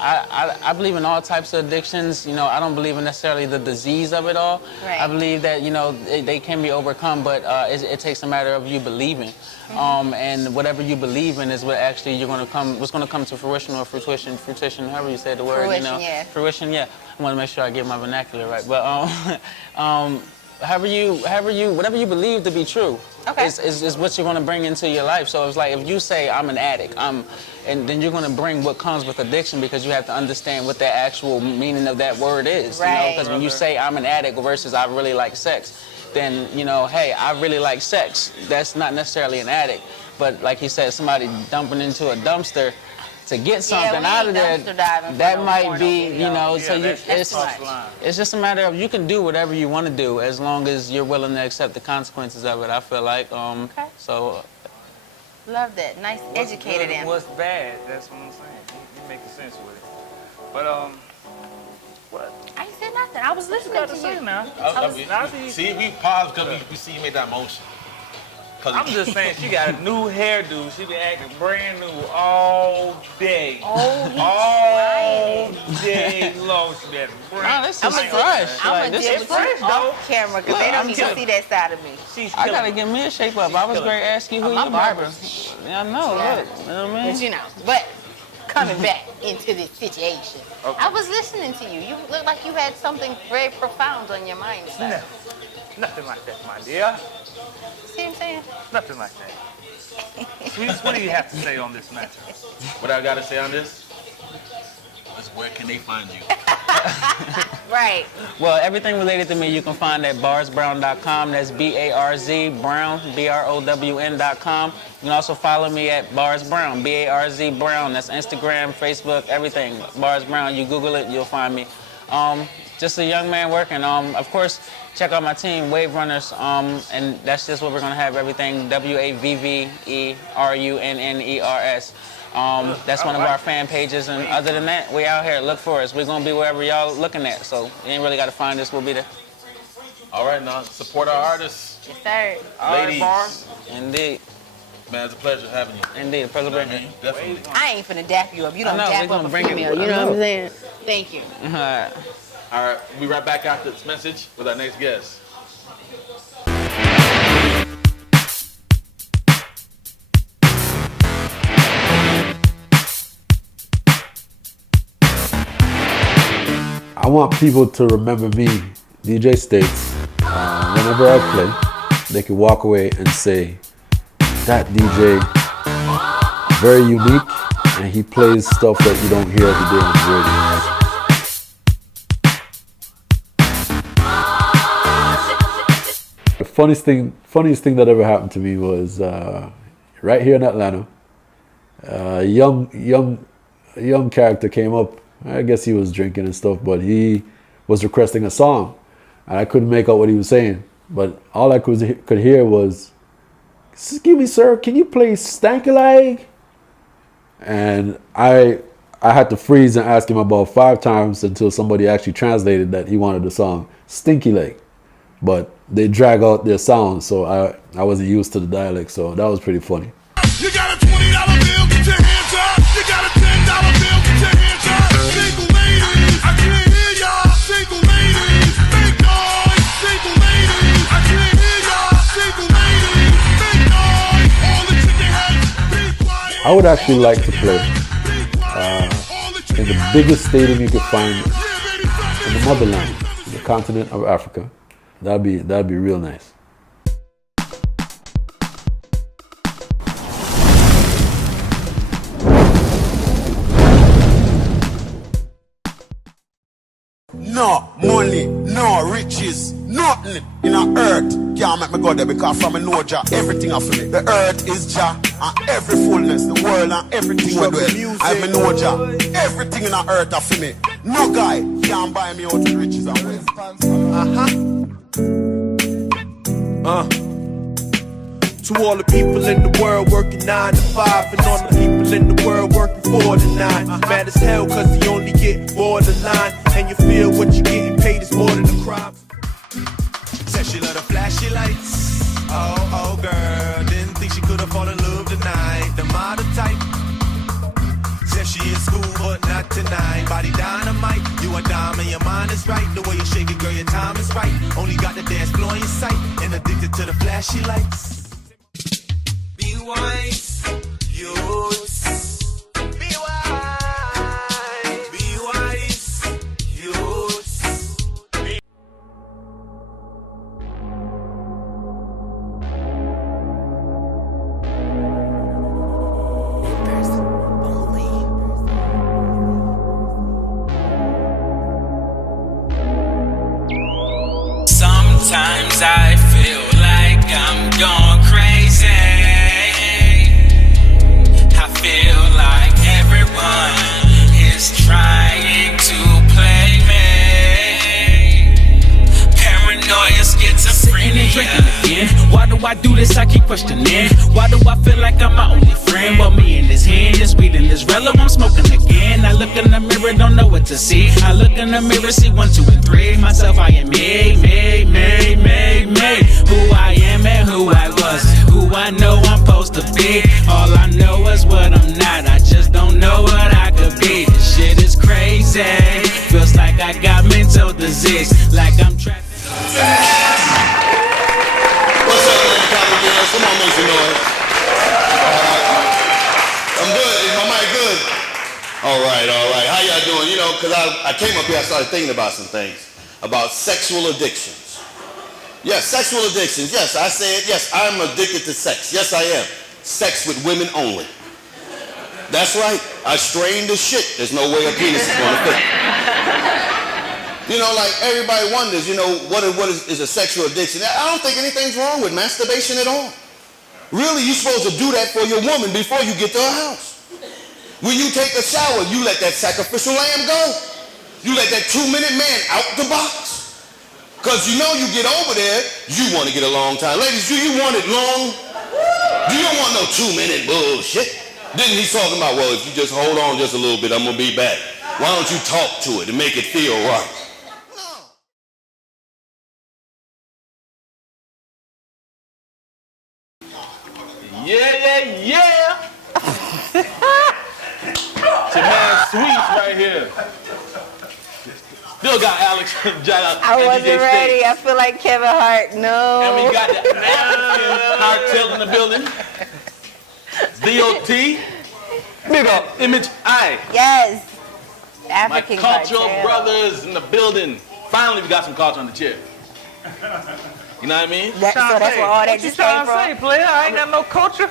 I believe in all types of addictions. I don't believe in necessarily the disease of it all. Right. I believe that, they can be overcome, but it takes a matter of you believing. And whatever you believe in is what actually what's going to come to fruition or fruition, however you say the word. Fruition, yeah. Fruition, yeah. I want to make sure I get my vernacular right. But whatever you believe to be true is what you're going to bring into your life. So it's like if you say I'm an addict, and then you're going to bring what comes with addiction because you have to understand what the actual meaning of that word is. Right. Because when you say I'm an addict versus I really like sex, then hey, I really like sex. That's not necessarily an addict. But like he said, somebody dumping into a dumpster to get something out of there, that might be, so it's just a matter of you can do whatever you want to do as long as you're willing to accept the consequences of it, I feel like. So. Love that. Nice, educated answer. What's bad, that's what I'm saying. You making sense with it. But, what? I ain't said nothing. I was listening Got to to you. say now. See, we paused because we see you made that motion. I'm just saying, she got a new hairdo. She been acting brand new all day. Oh, he's all day long. want you that. Nah, this is I'm fresh. I'm Like, gonna this dip is with you fresh, off camera because they Look, don't I'm need to killing- see that side of me. She's I killing gotta it. get me a shape up. I was killing going to ask you who my your barber. barber. Yeah, I know. Yeah. Look, you know what I mean? But you know, but coming back into this situation, I was listening to you. You look like you had something very profound on your mind, sir. No, nothing like that, my dear. See what I'm saying? Nothing like that. Sweets, what do you have to say on this matter? What I gotta say on this is where can they find you? Right. Well, everything related to me you can find at barzbrown.com. That's B-A-R-Z, Brown, B-R-O-W-N.com. You can also follow me at Bars Brown, B-A-R-Z Brown. That's Instagram, Facebook, everything. Bars Brown, you Google it, you'll find me. Just a young man working. Of course, check out my team, Wave Runners, and that's just what we're gonna have, everything, WAVVERUNNERS. That's one of our fan pages, and other than that, we out here, look for us. We're gonna be wherever y'all looking at, so you ain't really gotta find us, we'll be there. All right, now support our artists. Yes, sir. Ladies. Indeed, Man, it's a pleasure having you. indeed, pleasure You know what being I here. mean? Definitely. I ain't finna dap you up. You don't I know, dap we up gonna a bring it. female. You know what I'm saying? Thank you. All right. All right, we'll be right back after this message with our next guest. I want people to remember me, DJ States. Whenever I play, they can walk away and say, that DJ, very unique, and he plays stuff that you don't hear every day on the radio. The funniest thing that ever happened to me was right here in Atlanta. A young character came up. I guess he was drinking and stuff, but he was requesting a song, and I couldn't make out what he was saying. But all I could hear was, "Excuse me, sir, can you play Stanky Leg?" And I had to freeze and ask him about 5 times until somebody actually translated that he wanted the song Stinky Leg. But they drag out their sound, so I wasn't used to the dialect, so that was pretty funny. You got a $20 bill, get your hands up. You got a $10 bill, get your hands up. Single ladies, I can't hear y'all. Single ladies, make noise. Single ladies, I can't hear y'all. Single ladies, make noise. All the chicken heads, be quiet. I would actually like to play in the biggest stadium you could find in the motherland, the continent of Africa. That'd be real nice. No money, no riches, nothing in the earth can't make me go there, because from a know Jah, everything I feel. The earth is Jah, and every fullness, the world and everything we do. I know Jah, everything in the earth I feel me. No guy can buy me out with riches and wealth. To all the people in the world working 9 to 5, and all the people in the world working 4 to 9. Mad as hell cause you only get borderline, and you feel what you're getting paid is more than a crime. Said she love the flashy lights. Oh girl, didn't think she could've fallen in love tonight. The model type. Said she in school but not tonight. Body dynamite, you a dime and your mind is right. The way you shake it, girl, your time is right. Only got the dance floor in your sight, and addicted to the flashy lights. Be wise, youths. Be wise. Be wise, youths. Sometimes I feel like I'm going crazy. I feel like everyone is trying to play me. Paranoia, schizophrenia. Why do I do this? I keep questioning. Why do I feel like I'm my only friend? Well, me in this hand, this weed in this rello, I'm smoking again. I look in the mirror, don't know what to see. I look in the mirror, see 1, 2, and 3. Myself, I am me. Who I am and who I was. Who I know I'm supposed to be. All I know is what I'm not. I just don't know what I could be. This shit is crazy. Feels like I others is. Like I'm trapped. What's up, man? Copy girls. Come on, make some noise. I'm good. Is my mic good? All right. How y'all doing? You know, because I came up here, I started thinking about some things. About sexual addictions. Yes, sexual addictions. Yes, I said, yes, I'm addicted to sex. Yes, I am. Sex with women only. That's right. I strained the shit. There's no way a penis is going to fit. You know, like everybody wonders, you know, what is a sexual addiction? I don't think anything's wrong with masturbation at all. Really, you're supposed to do that for your woman before you get to her house. When you take a shower, you let that sacrificial lamb go. You let that 2-minute man out the box. Because you know you get over there, you want to get a long time. Ladies, do you want it long? Do you don't want no 2-minute bullshit? Then he's talking about, well, if you just hold on just a little bit, I'm going to be back. Why don't you talk to it and make it feel right? Yeah. It's your man Sweets right here. Still got Alex and Jydah. I wasn't ready. I feel like Kevin Hart. No. And we got the African cartel in the building. DOT. Big up. Image I. Yes. African My cultural cartel. brothers in the building. Finally, we got some culture on the chair. You know what I mean? So that's where all that just came from. Say, player? I ain't got no culture.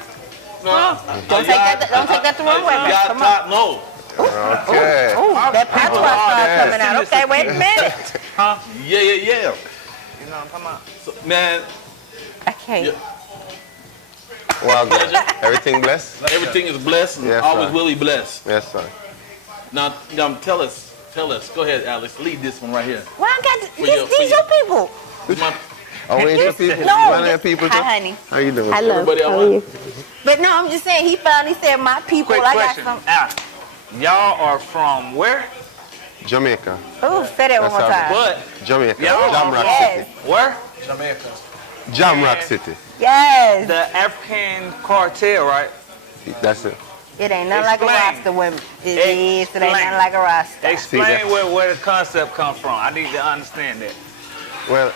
No. Don't take that the wrong way, man. Y'all Come on. top no. Okay. Ooh, that patois started coming out. Okay, wait a minute. Huh? Yeah. You know what I'm talking about? So, man, I can't. Well, good. Everything blessed? Everything is blessed and Yes, always sir. will be blessed. Yes, sir. Now, tell us. Go ahead, Alex. Lead this one right here. Well, I got For these your people. Oh, ain't your people? No. One of your people too? Hi, honey. How you doing? Hello. Everybody How are you? But no, I'm just saying, he finally said my people. Quick I question. got some. Y'all are from where? Jamaica. Ooh, say that one more time. What? Jamaica. Y'all Jamrock yes. City. Where? Jamrock City. Yes. The African cartel, right? That's it. It ain't nothing like a Explain. Rasta women. It ain't Explain. nothing like a Rasta. Explain where the concept comes from. I need to understand that. Well,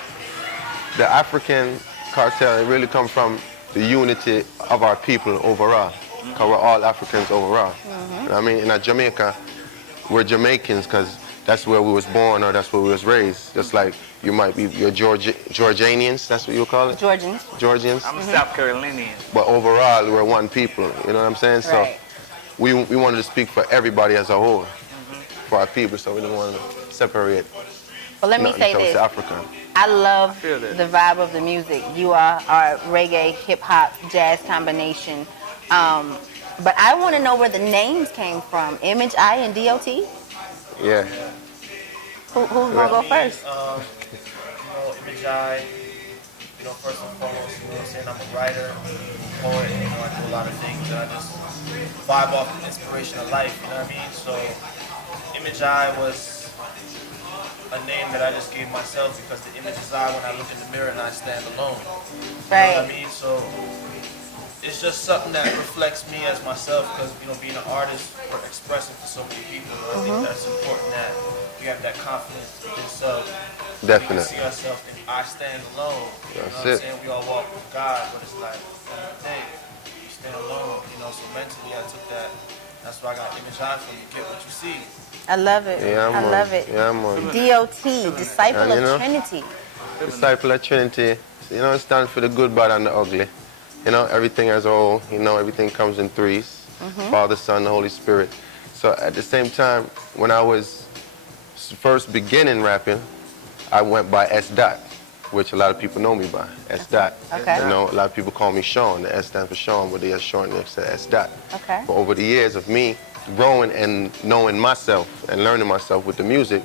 the African cartel, it really comes from the unity of our people overall. Because we're all Africans overall. You know what I mean? In Jamaica, we're Jamaicans because that's where we was born or that's where we was raised. Just like you might be, you're Georgianians, that's what you call it? Georgians. Georgians. I'm a South Carolinian. But overall, we're one people, you know what I'm saying? So Right. we wanted to speak for everybody as a whole, for our people, so we didn't want to separate. Well, let me nothing say until it's this. African. I love feel that. the vibe of the music. You are our reggae, hip hop, jazz combination. But I want to know where the names came from. Image I and DOT? Yeah. Who's going to go first? Image I, first and foremost, I'm saying, I'm a writer, poet, I do a lot of things, and I just vibe off the inspiration of life, you know what I mean? So, Image I was a name that I just gave myself because the image is I when I look in the mirror and I stand alone. Right. You know what I mean? So, it's just something that reflects me as myself because, being an artist, we're expressing to so many people. I think that's important that we have that confidence in self. Definitely. We can see ourselves and I stand alone. You know what I'm saying? We all walk with God, but it's like, hey, you stand alone. So mentally I took that. That's why I got Image I from you. Get what you see. I love it. Yeah, I love it. Yeah, man. DOT, Disciple And, of Trinity. Disciple of Trinity, it stands for the good, bad, and the ugly. Everything as a whole, everything comes in threes. Father, Son, the Holy Spirit. So at the same time, when I was first beginning rapping, I went by S. Dot, which a lot of people know me by, S. Dot. Okay. A lot of people call me Sean. The S stands for Sean, but they are short next to S. Dot. Okay. But over the years of me growing and knowing myself and learning myself with the music,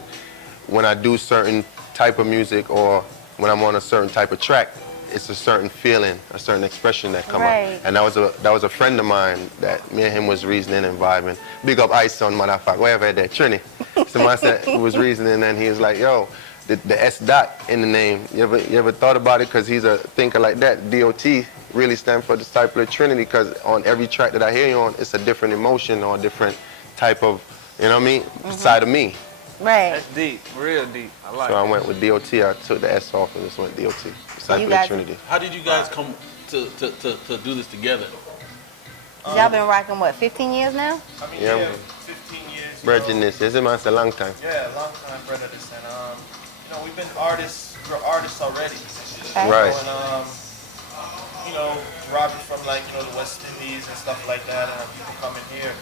when I do certain type of music or when I'm on a certain type of track, it's a certain feeling, a certain expression that come Right. up. And that was a friend of mine that me and him was reasoning and vibing. Big up Ice on motherfucker, wherever that Trini. So I said he was reasoning and he was like, yo, the S dot in the name, you ever thought about it? Because he's a thinker like that. DOT really stands for Disciple of Trinity because on every track that I hear you on, it's a different emotion or a different type of, side of me. Right. That's deep, real deep. I like So I it. went with DOT. I took the S off and just went DOT. Disciple guys- of Trinity. How did you guys come to do this together? Y'all been rocking what, 15 years now? I mean, Yeah, yeah, man. 15 years. Virgin this. This is man, it's a long time. Yeah, long time, brother. This and you know, we've been artists. We're artists already. Okay. Right. And you know, Robert from like the West Indies and stuff like that, and people coming here.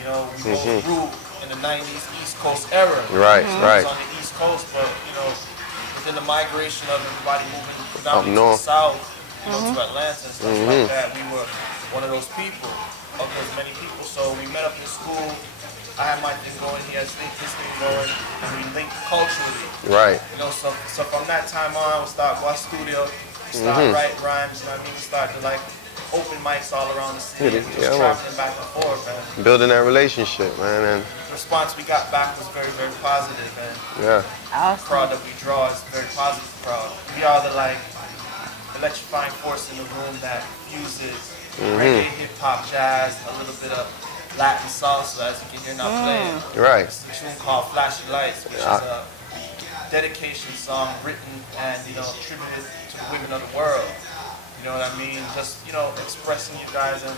You know, we both grew in the '90s East Coast era. Right, right. It was on the East Coast, but within the migration of everybody moving Up predominantly to the north. South, to Atlanta and stuff like that, we were one of those people, of those many people. So we met up in school. I had my thing going, he has his thing going, and we linked culturally. Right. So from that time on, we start going to studio, we start writing rhymes, you know what I mean? We start to like open mics all around the city, and we just traveling back and forth, man. Building that relationship, man, and The response we got back was very, very positive, and yeah. the crowd that we draw is a very positive crowd. We are the like electrifying force in the room that fuses reggae, hip hop, jazz, a little bit of Latin salsa, as you can hear now playing. Right. It's a tune called Flashing Lights, which is a dedication song written and attributed to the women of the world. You know what I mean? Just expressing you guys, and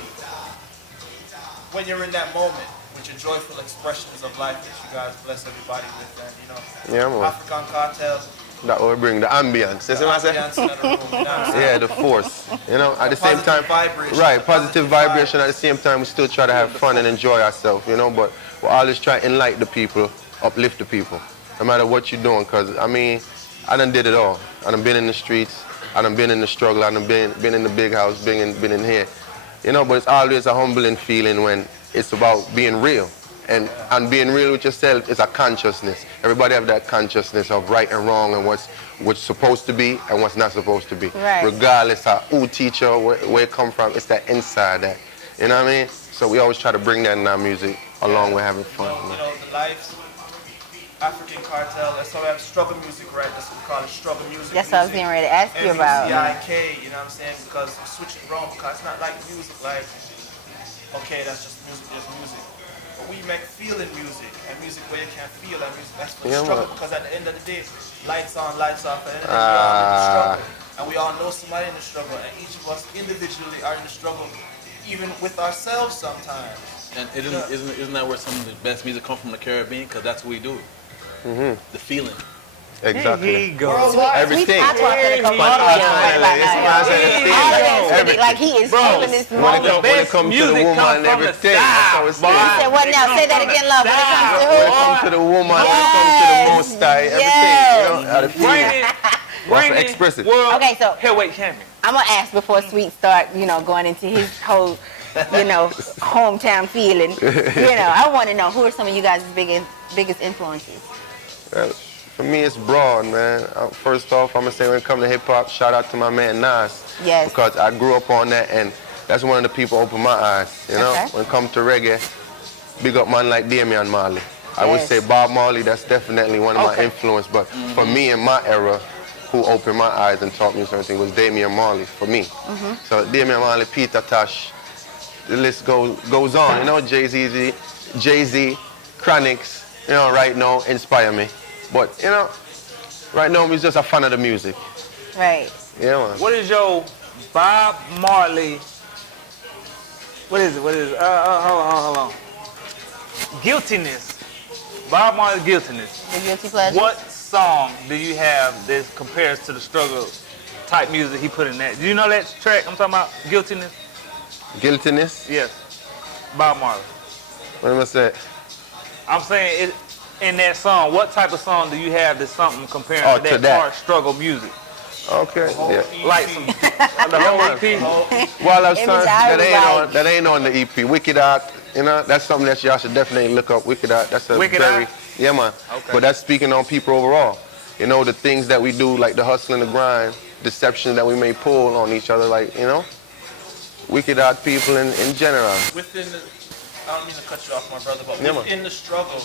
when you're in that moment with your joyful expressions of life that you guys bless everybody with, and Yeah, man. African Cartel. That will bring the ambience. You see what I Ambiance say? in the room, you know what I'm saying? Yeah, the force. At the same time, vibration. right? Positive vibration. At the same time, we still try to have fun and enjoy ourselves. But we always try to enlighten the people, uplift the people, no matter what you're doing. Cause I mean, I done did it all. I done been in the streets. I done been in the struggle. I done been in the big house. Been in here. But it's always a humbling feeling when it's about being real. And being real with yourself is a consciousness. Everybody have that consciousness of right and wrong and what's supposed to be and what's not supposed to be. Right. Regardless of who teacher, where it come from, it's that inside that. You know what I mean? So we always try to bring that in our music along with having fun. The lives, African Cartel, that's why we have struggle music, right? That's what we call it, struggle music. That's what I was getting ready to ask you about. M-U-Z-I-K, you know what I'm saying? Because we're switching it wrong, because it's not like music, like, okay, that's just music. But we make feeling music, and music where you can't feel that music. That's for the struggle, because at the end of the day, lights on, lights off, at the end of the day, we all in the struggle. And we all know somebody in the struggle, and each of us individually are in the struggle, even with ourselves sometimes. And isn't that where some of the best music comes from the Caribbean? Because that's what we do. The feeling. Exactly. Everything. Like he is feeling this moment. When it comes to the woman and everything, that's how it's He said, what now? Say that again, love. When it comes to who? When it comes to the woman, when it comes to the most high, everything. That's to express it. Okay, so heavyweight champion. I'm gonna ask before Sweet start, going into his whole, hometown feeling. I want to know who are some of you guys' biggest influences. Well, for me, it's broad, man. First off, I'm gonna say when it comes to hip hop, shout out to my man Nas. Yes. Because I grew up on that, and that's one of the people who opened my eyes. Okay. When it comes to reggae, big up man like Damian Marley. I would say Bob Marley. That's definitely one of my influence. But for me in my era, who opened my eyes and taught me certain things was Damian Marley for me. So Damian Marley, Peter Tosh, the list goes on. Jay-Z, Chronics, right now inspire me. But right now I'm just a fan of the music. Right. Yeah, man. What is your Bob Marley? What is it? Hold on. Guiltiness. Bob Marley's Guiltiness. The guilty pleasure. What song do you have that compares to the struggle type music he put in that? Do you know that track I'm talking about? Guiltiness? Guiltiness? Yes. Bob Marley. What am I saying? I'm saying it, in that song, what type of song do you have that's something comparing to that hard struggle music? Okay. Yeah. Like some the whole EP. Well, that song that ain't on the EP. Wicked Art, that's something that y'all should definitely look up. Wicked Art. That's a Wicked Art? Yeah, man. Okay. But that's speaking on people overall. The things that we do, like the hustle and the grind, deception that we may pull on each other, wicked Art people in general. Within I don't mean to cut you off, my brother, but within the struggle,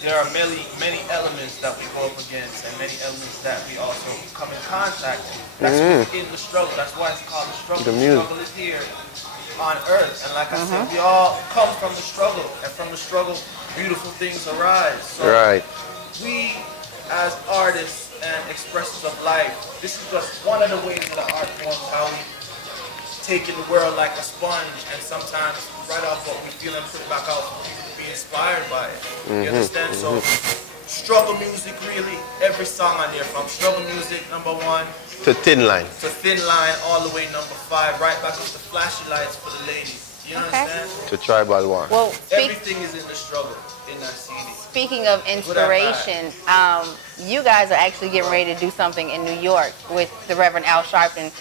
there are many elements that we go up against and many elements that we also come in contact with. That's within the struggle. That's why it's called the struggle. The struggle is here on earth. And like I said, we all come from the struggle. And from the struggle, beautiful things arise. So right. we as artists and expressors of life, this is just one of the ways of the art forms how we take in the world like a sponge, and sometimes right off what we feel and put it back out for people to be inspired by it. You understand? So struggle music, really, every song on there, from struggle music #1 To Thin Line. to Thin Line, all the way #5, right back up to Flashy Lights for the ladies. You understand? To Tribal War. Well, Everything is in the struggle in that CD. speaking of inspiration, you guys are actually getting ready to do something in New York with the Reverend Al Sharpton,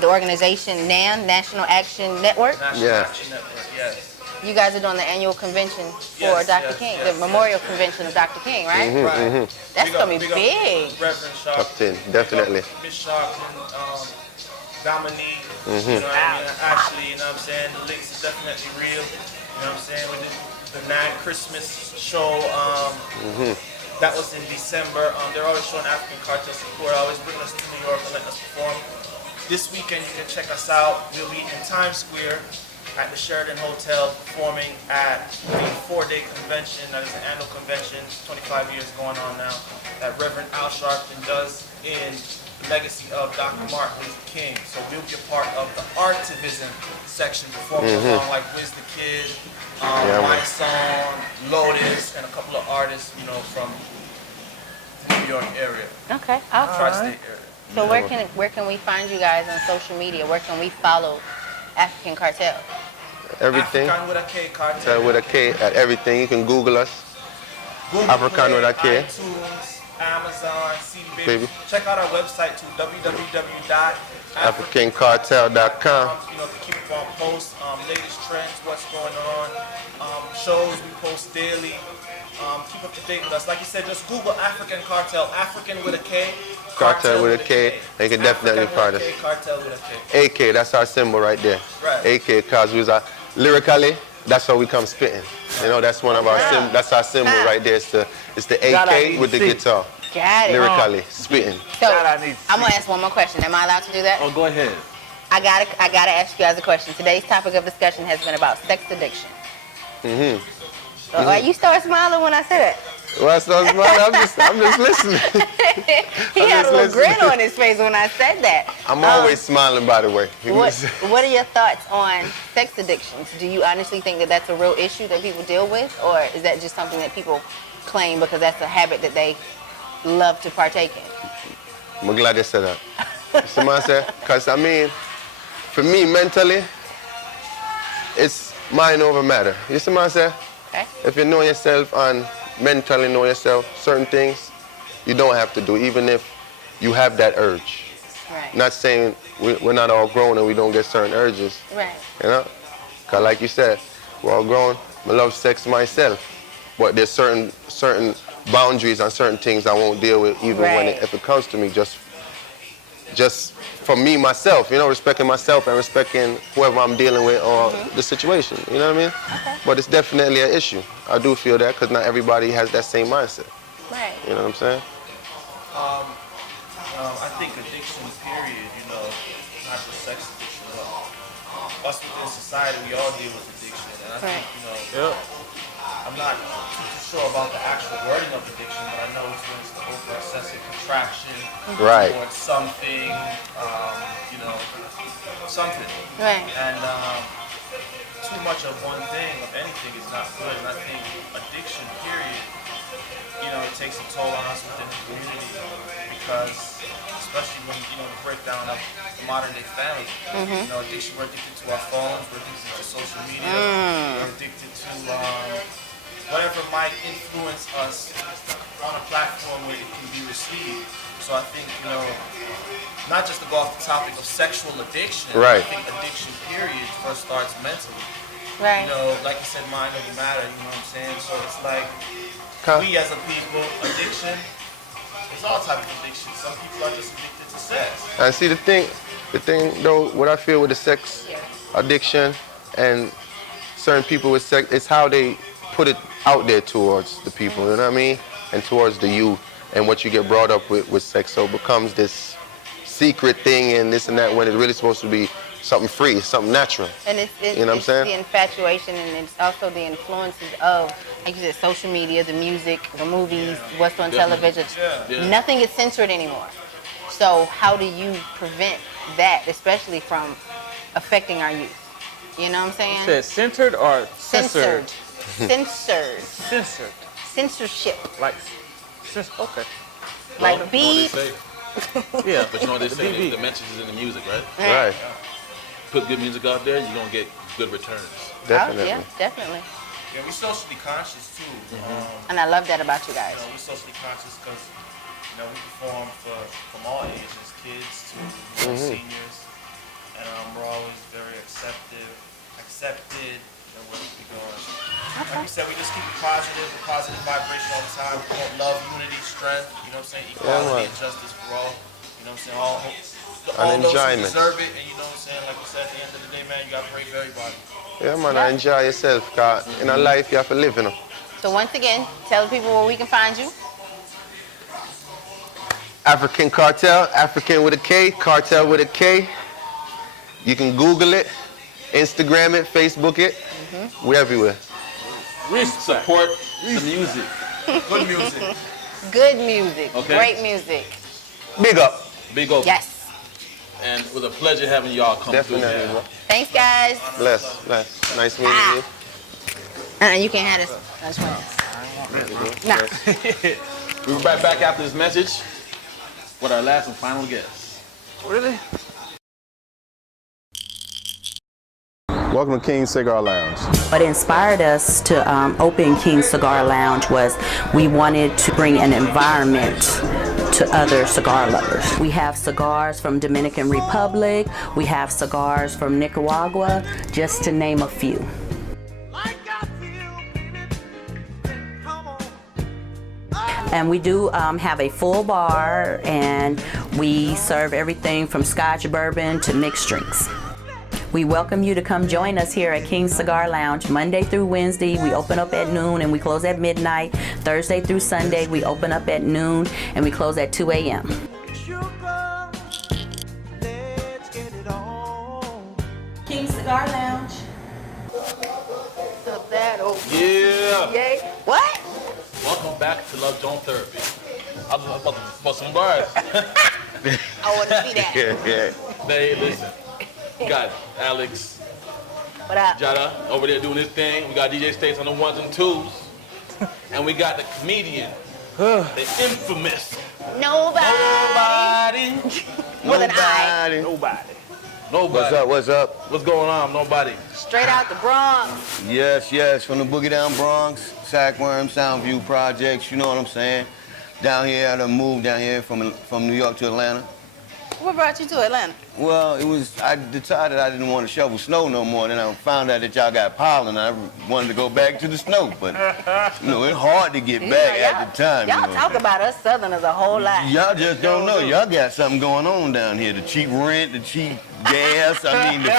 the organization NAM, National Action Network. National Action Network, yes. You guys are doing the annual convention for Dr. King, the memorial convention of Dr. King, right? Right. That's Big up- going to be big up big. Reverend Sharpton. Top 10, definitely. Miss Sharpton, Dominique, you know what I mean? Ashley, you know what I'm saying? The links is definitely real. You know what I'm saying? We did the Nine Christmas show. That was in December. They're always showing African Cartel support, always bringing us to New York and letting us perform. This weekend you can check us out. We'll be in Times Square at the Sheraton Hotel performing at the 4-day convention. That is an annual convention, 25 years going on now, that Reverend Al Sharpton does in the legacy of Dr. Martin Luther King. So we'll be a part of the artivism section, performing along like Wiz the Kid, My Song, Lotus, and a couple of artists, you know, from the New York area. Okay, awesome. Tri-state area. So where can we find you guys on social media? Where can we follow African Cartel? Everything. African with a K, Cartel. Cartel with a K at everything. You can Google us. Google African Play, with a K. iTunes, Amazon, CD Baby. Check out our website too, AfricanCartel.com. You know, to keep up on posts, latest trends, what's going on, shows we post daily. Keep up to date with us. Like you said, just Google African Cartel, African with a K. Cartel with a K. And you can definitely find us. Cartel with a K. AK, that's our symbol right there. Right. AK, because we was lyrically, that's how we come spitting. You know, that's one of our that's our symbol right there. It's the AK with the guitar. Got it. Lyrically, spitting. So I'm gonna ask one more question. Am I allowed to do that? Oh, go ahead. I gotta ask you guys a question. Today's topic of discussion has been about sex addiction. Why you start smiling when I say that? Well, I start smiling. I'm just listening. He had a little grin on his face when I said that. I'm always smiling, by the way. What are your thoughts on sex addictions? Do you honestly think that that's a real issue that people deal with, or is that just something that people claim because that's a habit that they love to partake in? I'm glad you said that. You see what I say? Because, I mean, for me, mentally, it's mind over matter. You see what I say? Okay. If you know yourself and mentally know yourself, certain things you don't have to do, even if you have that urge. Right. Not saying we're not all grown and we don't get certain urges. Right. You know? Because like you said, we're all grown. I love sex myself. But there's certain boundaries and certain things I won't deal with even if it comes to me, just for me, myself, you know, respecting myself and respecting whoever I'm dealing with or the situation, you know what I mean? Okay. But it's definitely an issue. I do feel that because not everybody has that same mindset. Right. You know what I'm saying? I think addiction, period, you know, not just sex addiction, but us within society, we all deal with addiction. And I think, you know, I'm not too sure about the actual wording of addiction, but I know it's when it's the over-excessive contraction towards something, you know, something. Right. And too much of one thing, of anything, is not good. And I think addiction, period, you know, it takes a toll on us within the community because, especially when, you know, the breakdown of the modern day family, you know, addiction, we're addicted to our phones, we're addicted to social media, we're addicted to whatever might influence us on a platform where it can be received. So I think, you know, not just to go off the topic of sexual addiction, I think addiction, period, first starts mentally. Right. You know, like you said, mind over matter, you know what I'm saying? So it's like, we as a people, addiction, there's all types of addiction. Some people are just addicted to sex. And see the thing though, what I feel with the sex addiction and certain people with sex, it's how they put it out there towards the people, you know what I mean? And towards the youth and what you get brought up with sex. So it becomes this secret thing and this and that when it's really supposed to be something free, something natural. And it's you know what I'm saying? The infatuation and it's also the influences of like you said, social media, the music, the movies, what's on Definitely. television. Yeah. Nothing is censored anymore. So how do you prevent that, especially from affecting our youth? You know what I'm saying? You said centered or Censored. censored? Censored. Censored. Censorship. Like, okay. Like Well, beep. you know what they say. Yeah. But you know what they The say, BB. the message is in the music, right? Right. Put good music out there, you're gonna get good returns. Definitely. Oh, yeah, definitely. Yeah, we're socially conscious too. And I love that about you guys. You know, we're socially conscious because we perform from all ages, kids to seniors, and we're always very accepted. Like you said, we just keep it positive, a positive vibration all the time. We promote love, unity, strength. You know what I'm saying? Equality and justice for all. You know what I'm saying? All those who enjoyment. deserve it, and you know what I'm saying? Like we said, at the end of the day, man, you gotta pray for everybody. Yeah, man, I enjoy yourself, because in a life you have to live, you know. So once again, tell the people where we can find you. African Cartel, African with a K, Cartel with a K. You can Google it, Instagram it, Facebook it. We're everywhere. We support the music. Good music. Good music. Okay. Great music. Big up. Big old. Yes. And it was a pleasure having y'all come through. Definitely, bro. Thanks, guys. Bless. Nice meeting you. You can't have this. That's one. Nah. We'll be right back after this message with our last and final guest. Really? Welcome to King Cigar Lounge. What inspired us to open King Cigar Lounge was we wanted to bring an environment to other cigar lovers. We have cigars from Dominican Republic, we have cigars from Nicaragua, just to name a few. And we do have a full bar, and we serve everything from Scotch bourbon to mixed drinks. We welcome you to come join us here at King Cigar Lounge Monday through Wednesday. We open up at noon and we close at midnight. Thursday through Sunday, we open up at noon and we close at 2 a.m. King Cigar Lounge. So that over. Yeah. Yay. What? Welcome back to Love Joint Therapy. I was about to bust some bars. I want to see that. Hey, listen. We got Alex, What up? Jydah over there doing his thing. We got DJ States on the ones and twos. And we got the comedian, the infamous Nobody. With an I. Nobody. What's up? What's going on? Nobody. Straight out the Bronx. Yes, from the Boogie Down Bronx, Sackworm, Soundview Projects, you know what I'm saying? Down here, I done moved down here from New York to Atlanta. What brought you to Atlanta? Well, I decided I didn't want to shovel snow no more. Then I found out that y'all got pollen. I wanted to go back to the snow, but it's hard to get back at the time. Y'all talk about us Southerners a whole lot. Y'all just don't know. Y'all got something going on down here. The cheap rent, the cheap gas, the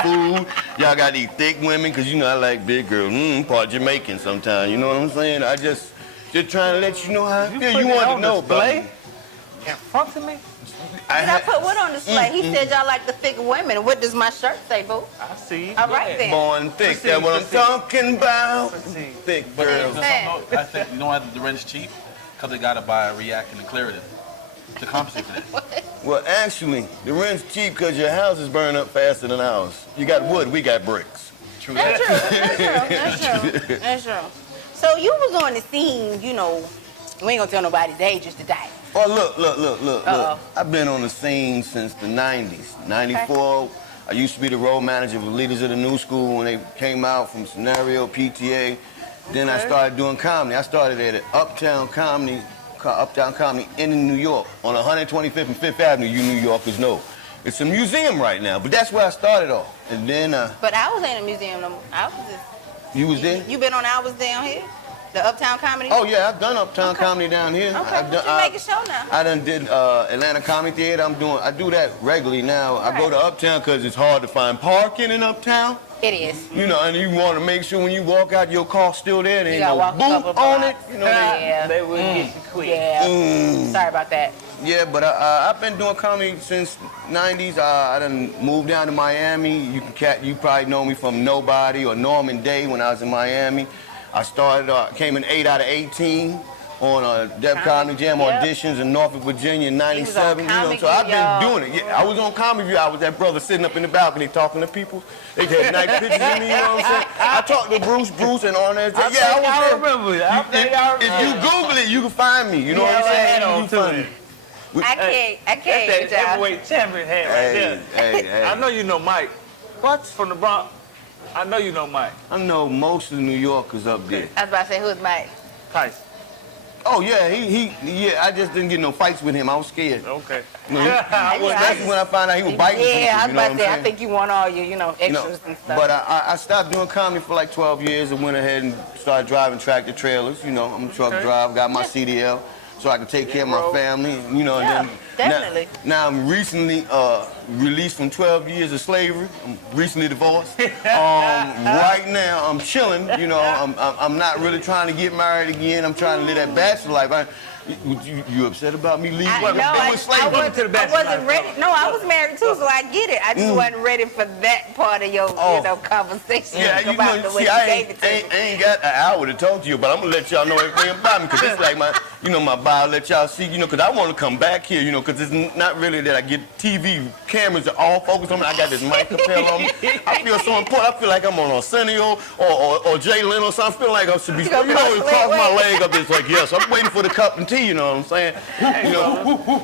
food. Y'all got these thick women, because I like big girls. Part Jamaican sometimes, you know what I'm saying? I just trying to let you know how I feel. You want to know about me. In front of me? Did I put what on display? He said y'all like the thick women. What does my shirt say, boo? I see. All right then. Born thick, that's what I'm talking about. Thick girls. I think, you know why the rent's cheap? Because they got to buy a reactant and clear it to compensate for that. Well, actually, the rent's cheap because your house is burning up faster than ours. You got wood, we got bricks. True. That's true. That's true. So you was on the scene, we ain't gonna tell nobody's ages today. Oh, look. I've been on the scene since the 90s. 94, I used to be the road manager for Leaders of the New School when they came out from Scenario, PTA. Then I started doing comedy. I started at Uptown Comedy in New York on 125th and 5th Avenue, you New Yorkers know. It's a museum right now, but that's where I started off. And then... But I was in a museum no more. I was just... You was there? You been on Hours down here? The Uptown Comedy? Oh, yeah, I've done Uptown Comedy down here. Okay, but you make a show now. I done did Atlanta Comedy Theater. I do that regularly now. I go to Uptown because it's hard to find parking in Uptown. It is. And you want to make sure when you walk out, your car's still there. There ain't no walk boot on it. They would get you quick. Yeah. Sorry about that. Yeah, but I've been doing comedy since 90s. I done moved down to Miami. You probably know me from Nobody or Norman Day when I was in Miami. I started, came in 8 out of 18 on Def Comedy Jam auditions in Norfolk, Virginia in 97. You know, so I've been doing it. Yeah, I was on Comedy View. I was that brother sitting up in the balcony talking to people. They had nice pictures of me, you know what I'm saying? I talked to Bruce and on that. Yeah, I was there. Remember it. If you Google it, you can find me. You know what I'm saying? You can find me. I can't. That's that heavyweight champion hat right there. Hey. I know you know Mike. What? From the Bronx. I know you know Mike. I know most of the New Yorkers up there. I was about to say, who's Mike? Tyson. Oh yeah, yeah. I just didn't get no fights with him. I was scared. Okay. You know, especially when I found out he was biting people. Yeah, I was you know about to say, I saying? think you want all your, extras and stuff. But I stopped doing comedy for like 12 years and went ahead and started driving tractor trailers. You know, I'm a truck driver, got my CDL, so I can take care of my family. You know, and then definitely. Now I'm recently released from 12 years of slavery. I'm recently divorced. Right now I'm chilling. You know, I'm not really trying to get married again. I'm trying to live that bachelor life. You upset about me leaving? I wasn't ready. No, I was married too, so I get it. I just wasn't ready for that part of your, conversation about the way you gave it to me. I ain't got an hour to talk to you, but I'm gonna let y'all know everything about me, because it's like my bio, let y'all see, because I want to come back here, because it's not really that I get TV cameras are all focused on me. I got this mic lapel on me. I feel so important. I feel like I'm on Arsenio or Jay Leno, so I feel like I should be, cross my leg up. It's like, yes, I'm waiting for the cup and tea, you know what I'm saying?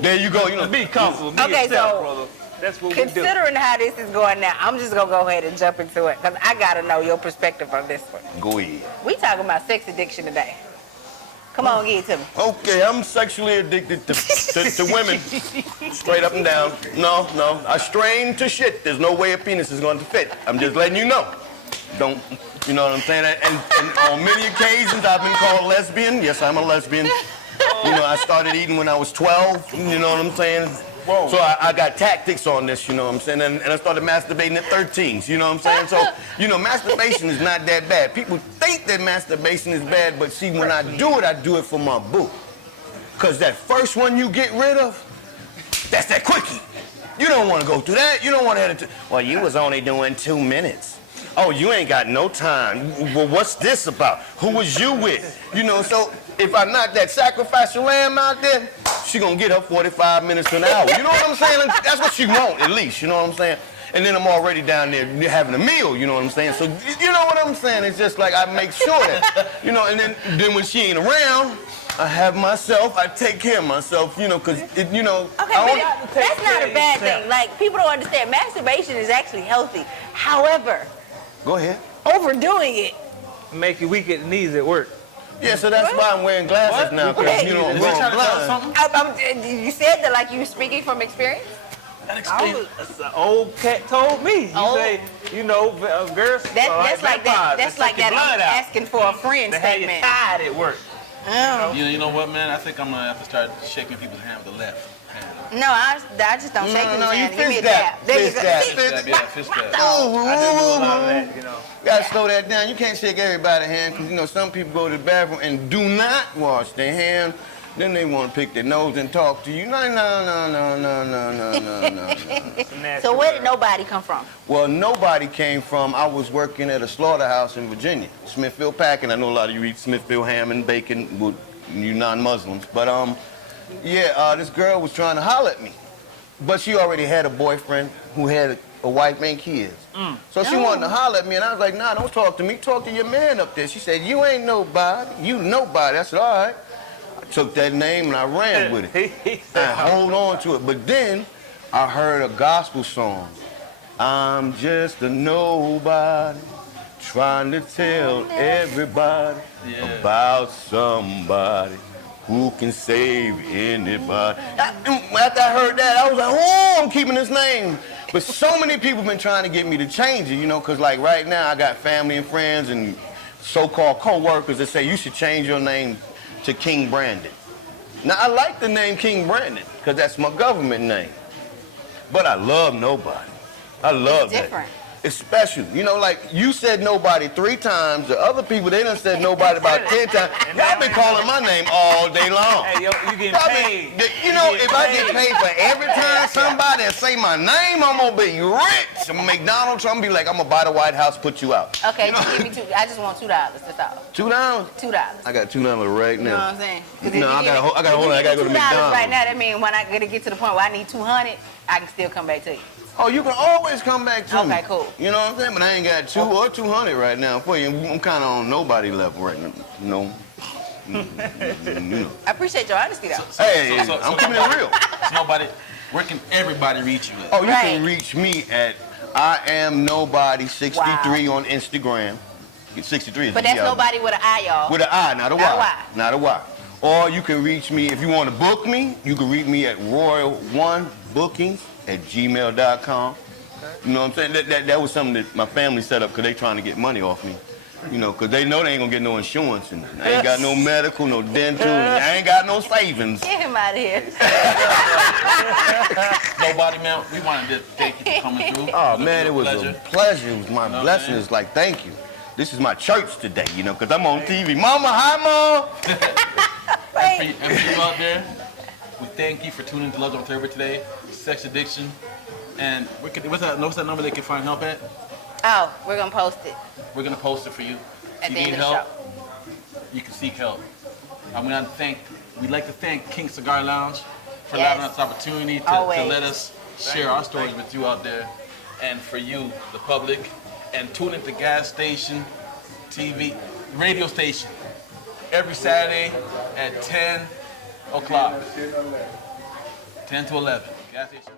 There you go, Be comfortable, be Okay, yourself, so brother. That's what we do. considering how this is going now, I'm just gonna go ahead and jump into it because I gotta know your perspective on this one. Go ahead. We talking about sex addiction today. Come on, give it to me. Okay, I'm sexually addicted to women, straight up and down. No, I strain to shit. There's no way a penis is going to fit. I'm just letting you know. Don't, you know what I'm saying? And on many occasions, I've been called lesbian. Yes, I'm a lesbian. I started eating when I was 12. You know what I'm saying? Whoa. So I got tactics on this, you know what I'm saying? And I started masturbating at 13, you know what I'm saying? So, masturbation is not that bad. People think that masturbation is bad, but see, when I do it for my boo. Because that first one you get rid of, that's that quickie. You don't want to go through that. You don't want to head into, well, you was only doing 2 minutes. Oh, you ain't got no time. Well, what's this about? Who was you with? So if I knock that sacrificial lamb out there, she gonna get her 45 minutes to an hour. You know what I'm saying? That's what she want, at least. You know what I'm saying? And then I'm already down there having a meal. You know what I'm saying? So you know what I'm saying? It's just like I make sure that, and then when she ain't around, I have myself. I take care of myself. Because Okay, but that's not a bad thing. Like, people don't understand. Masturbation is actually healthy. However, go ahead. Overdoing it make you weak at the knees at work. Yeah, so that's why I'm wearing glasses now, because I'm blind. You said that like you were speaking from experience? An old cat told me. Girls. That's like that. That's like that. I'm asking for a friend they statement. Had you tied at work. You know what, man? I think I'm gonna have to start shaking people's hand with the left hand. No, I just don't shake people's hand. Give me a dab. dab. There you go. Fist dab. I do a lot of that, You gotta slow that down. You can't shake everybody's hand, because some people go to the bathroom and do not wash their hands. Then they want to pick their nose and talk to you. No. So where did nobody come from? Well, nobody came from. I was working at a slaughterhouse in Virginia, Smithfield Packing. I know a lot of you eat Smithfield ham and bacon, with you non-Muslims. But this girl was trying to holler at me, but she already had a boyfriend who had a wife and kids. So she wanted to holler at me, and I was like, nah, don't talk to me. Talk to your man up there. She said, you ain't nobody. You nobody. I said, all right. I took that name and I ran with it. I hold on to it. But then I heard a gospel song. I'm just a nobody trying to tell everybody about somebody who can save anybody. After I heard that, I was like, oh, I'm keeping his name. But so many people been trying to get me to change it, because like right now I got family and friends and so-called co-workers that say you should change your name to King Brandon. Now I like the name King Brandon because that's my government name. But I love nobody. I love that. It's special. You know, like you said nobody 3 times. The other people, they done said nobody about 10 times. Y'all been calling my name all day long. Hey, yo, you getting paid. You know, if I get paid for every time somebody say my name, I'm gonna be rich. I'm gonna make Donald Trump be like, I'm gonna buy the White House, put you out. Okay, you give me $2. I just want $2. That's all. $2? $2. I got $2 right now. You know what I'm saying? No, I gotta hold on. I gotta go to $2 McDonald's. right now. That means when I gotta get to the point where I need 200, I can still come back to you. Oh, you can always come back to me. Okay, cool. You know what I'm saying? But I ain't got 2 or 200 right now for you. I'm kind of on nobody level right now. You know. I appreciate your honesty, though. Hey, I'm keeping it real. Where can everybody reach you at? Oh, you can reach me at I am nobody 63 on Instagram. 63 is But that's nobody with an I, y'all. With an I, not a Y. Not a Y. Not a Y. Or you can reach me, if you want to book me, you can reach me at royal1bookings@gmail.com. You know what I'm saying? That was something that my family set up because they trying to get money off me. You know, because they know they ain't going to get no insurance. And I ain't got no medical, no dental. I ain't got no savings. Get him out of here. Nobody, man, we wanted to thank you for coming through. Oh, man, it was a pleasure. It was my blessing. It's like, thank you. This is my church today, you know, because I'm on TV. Mama, hi, Mom. And for you out there, we thank you for tuning to Love on Thursday today. Sex addiction. And what's that number they can find help at? Oh, we're going to post it. We're going to post it for you. At If the you end need of the help, you can seek help. We'd like to thank King Cigar Lounge for allowing us the opportunity to let us share our stories with you out there. And for you, the public. And tune into gas station, TV, radio station every Saturday at 10 o'clock. 10 to 11. Gas station.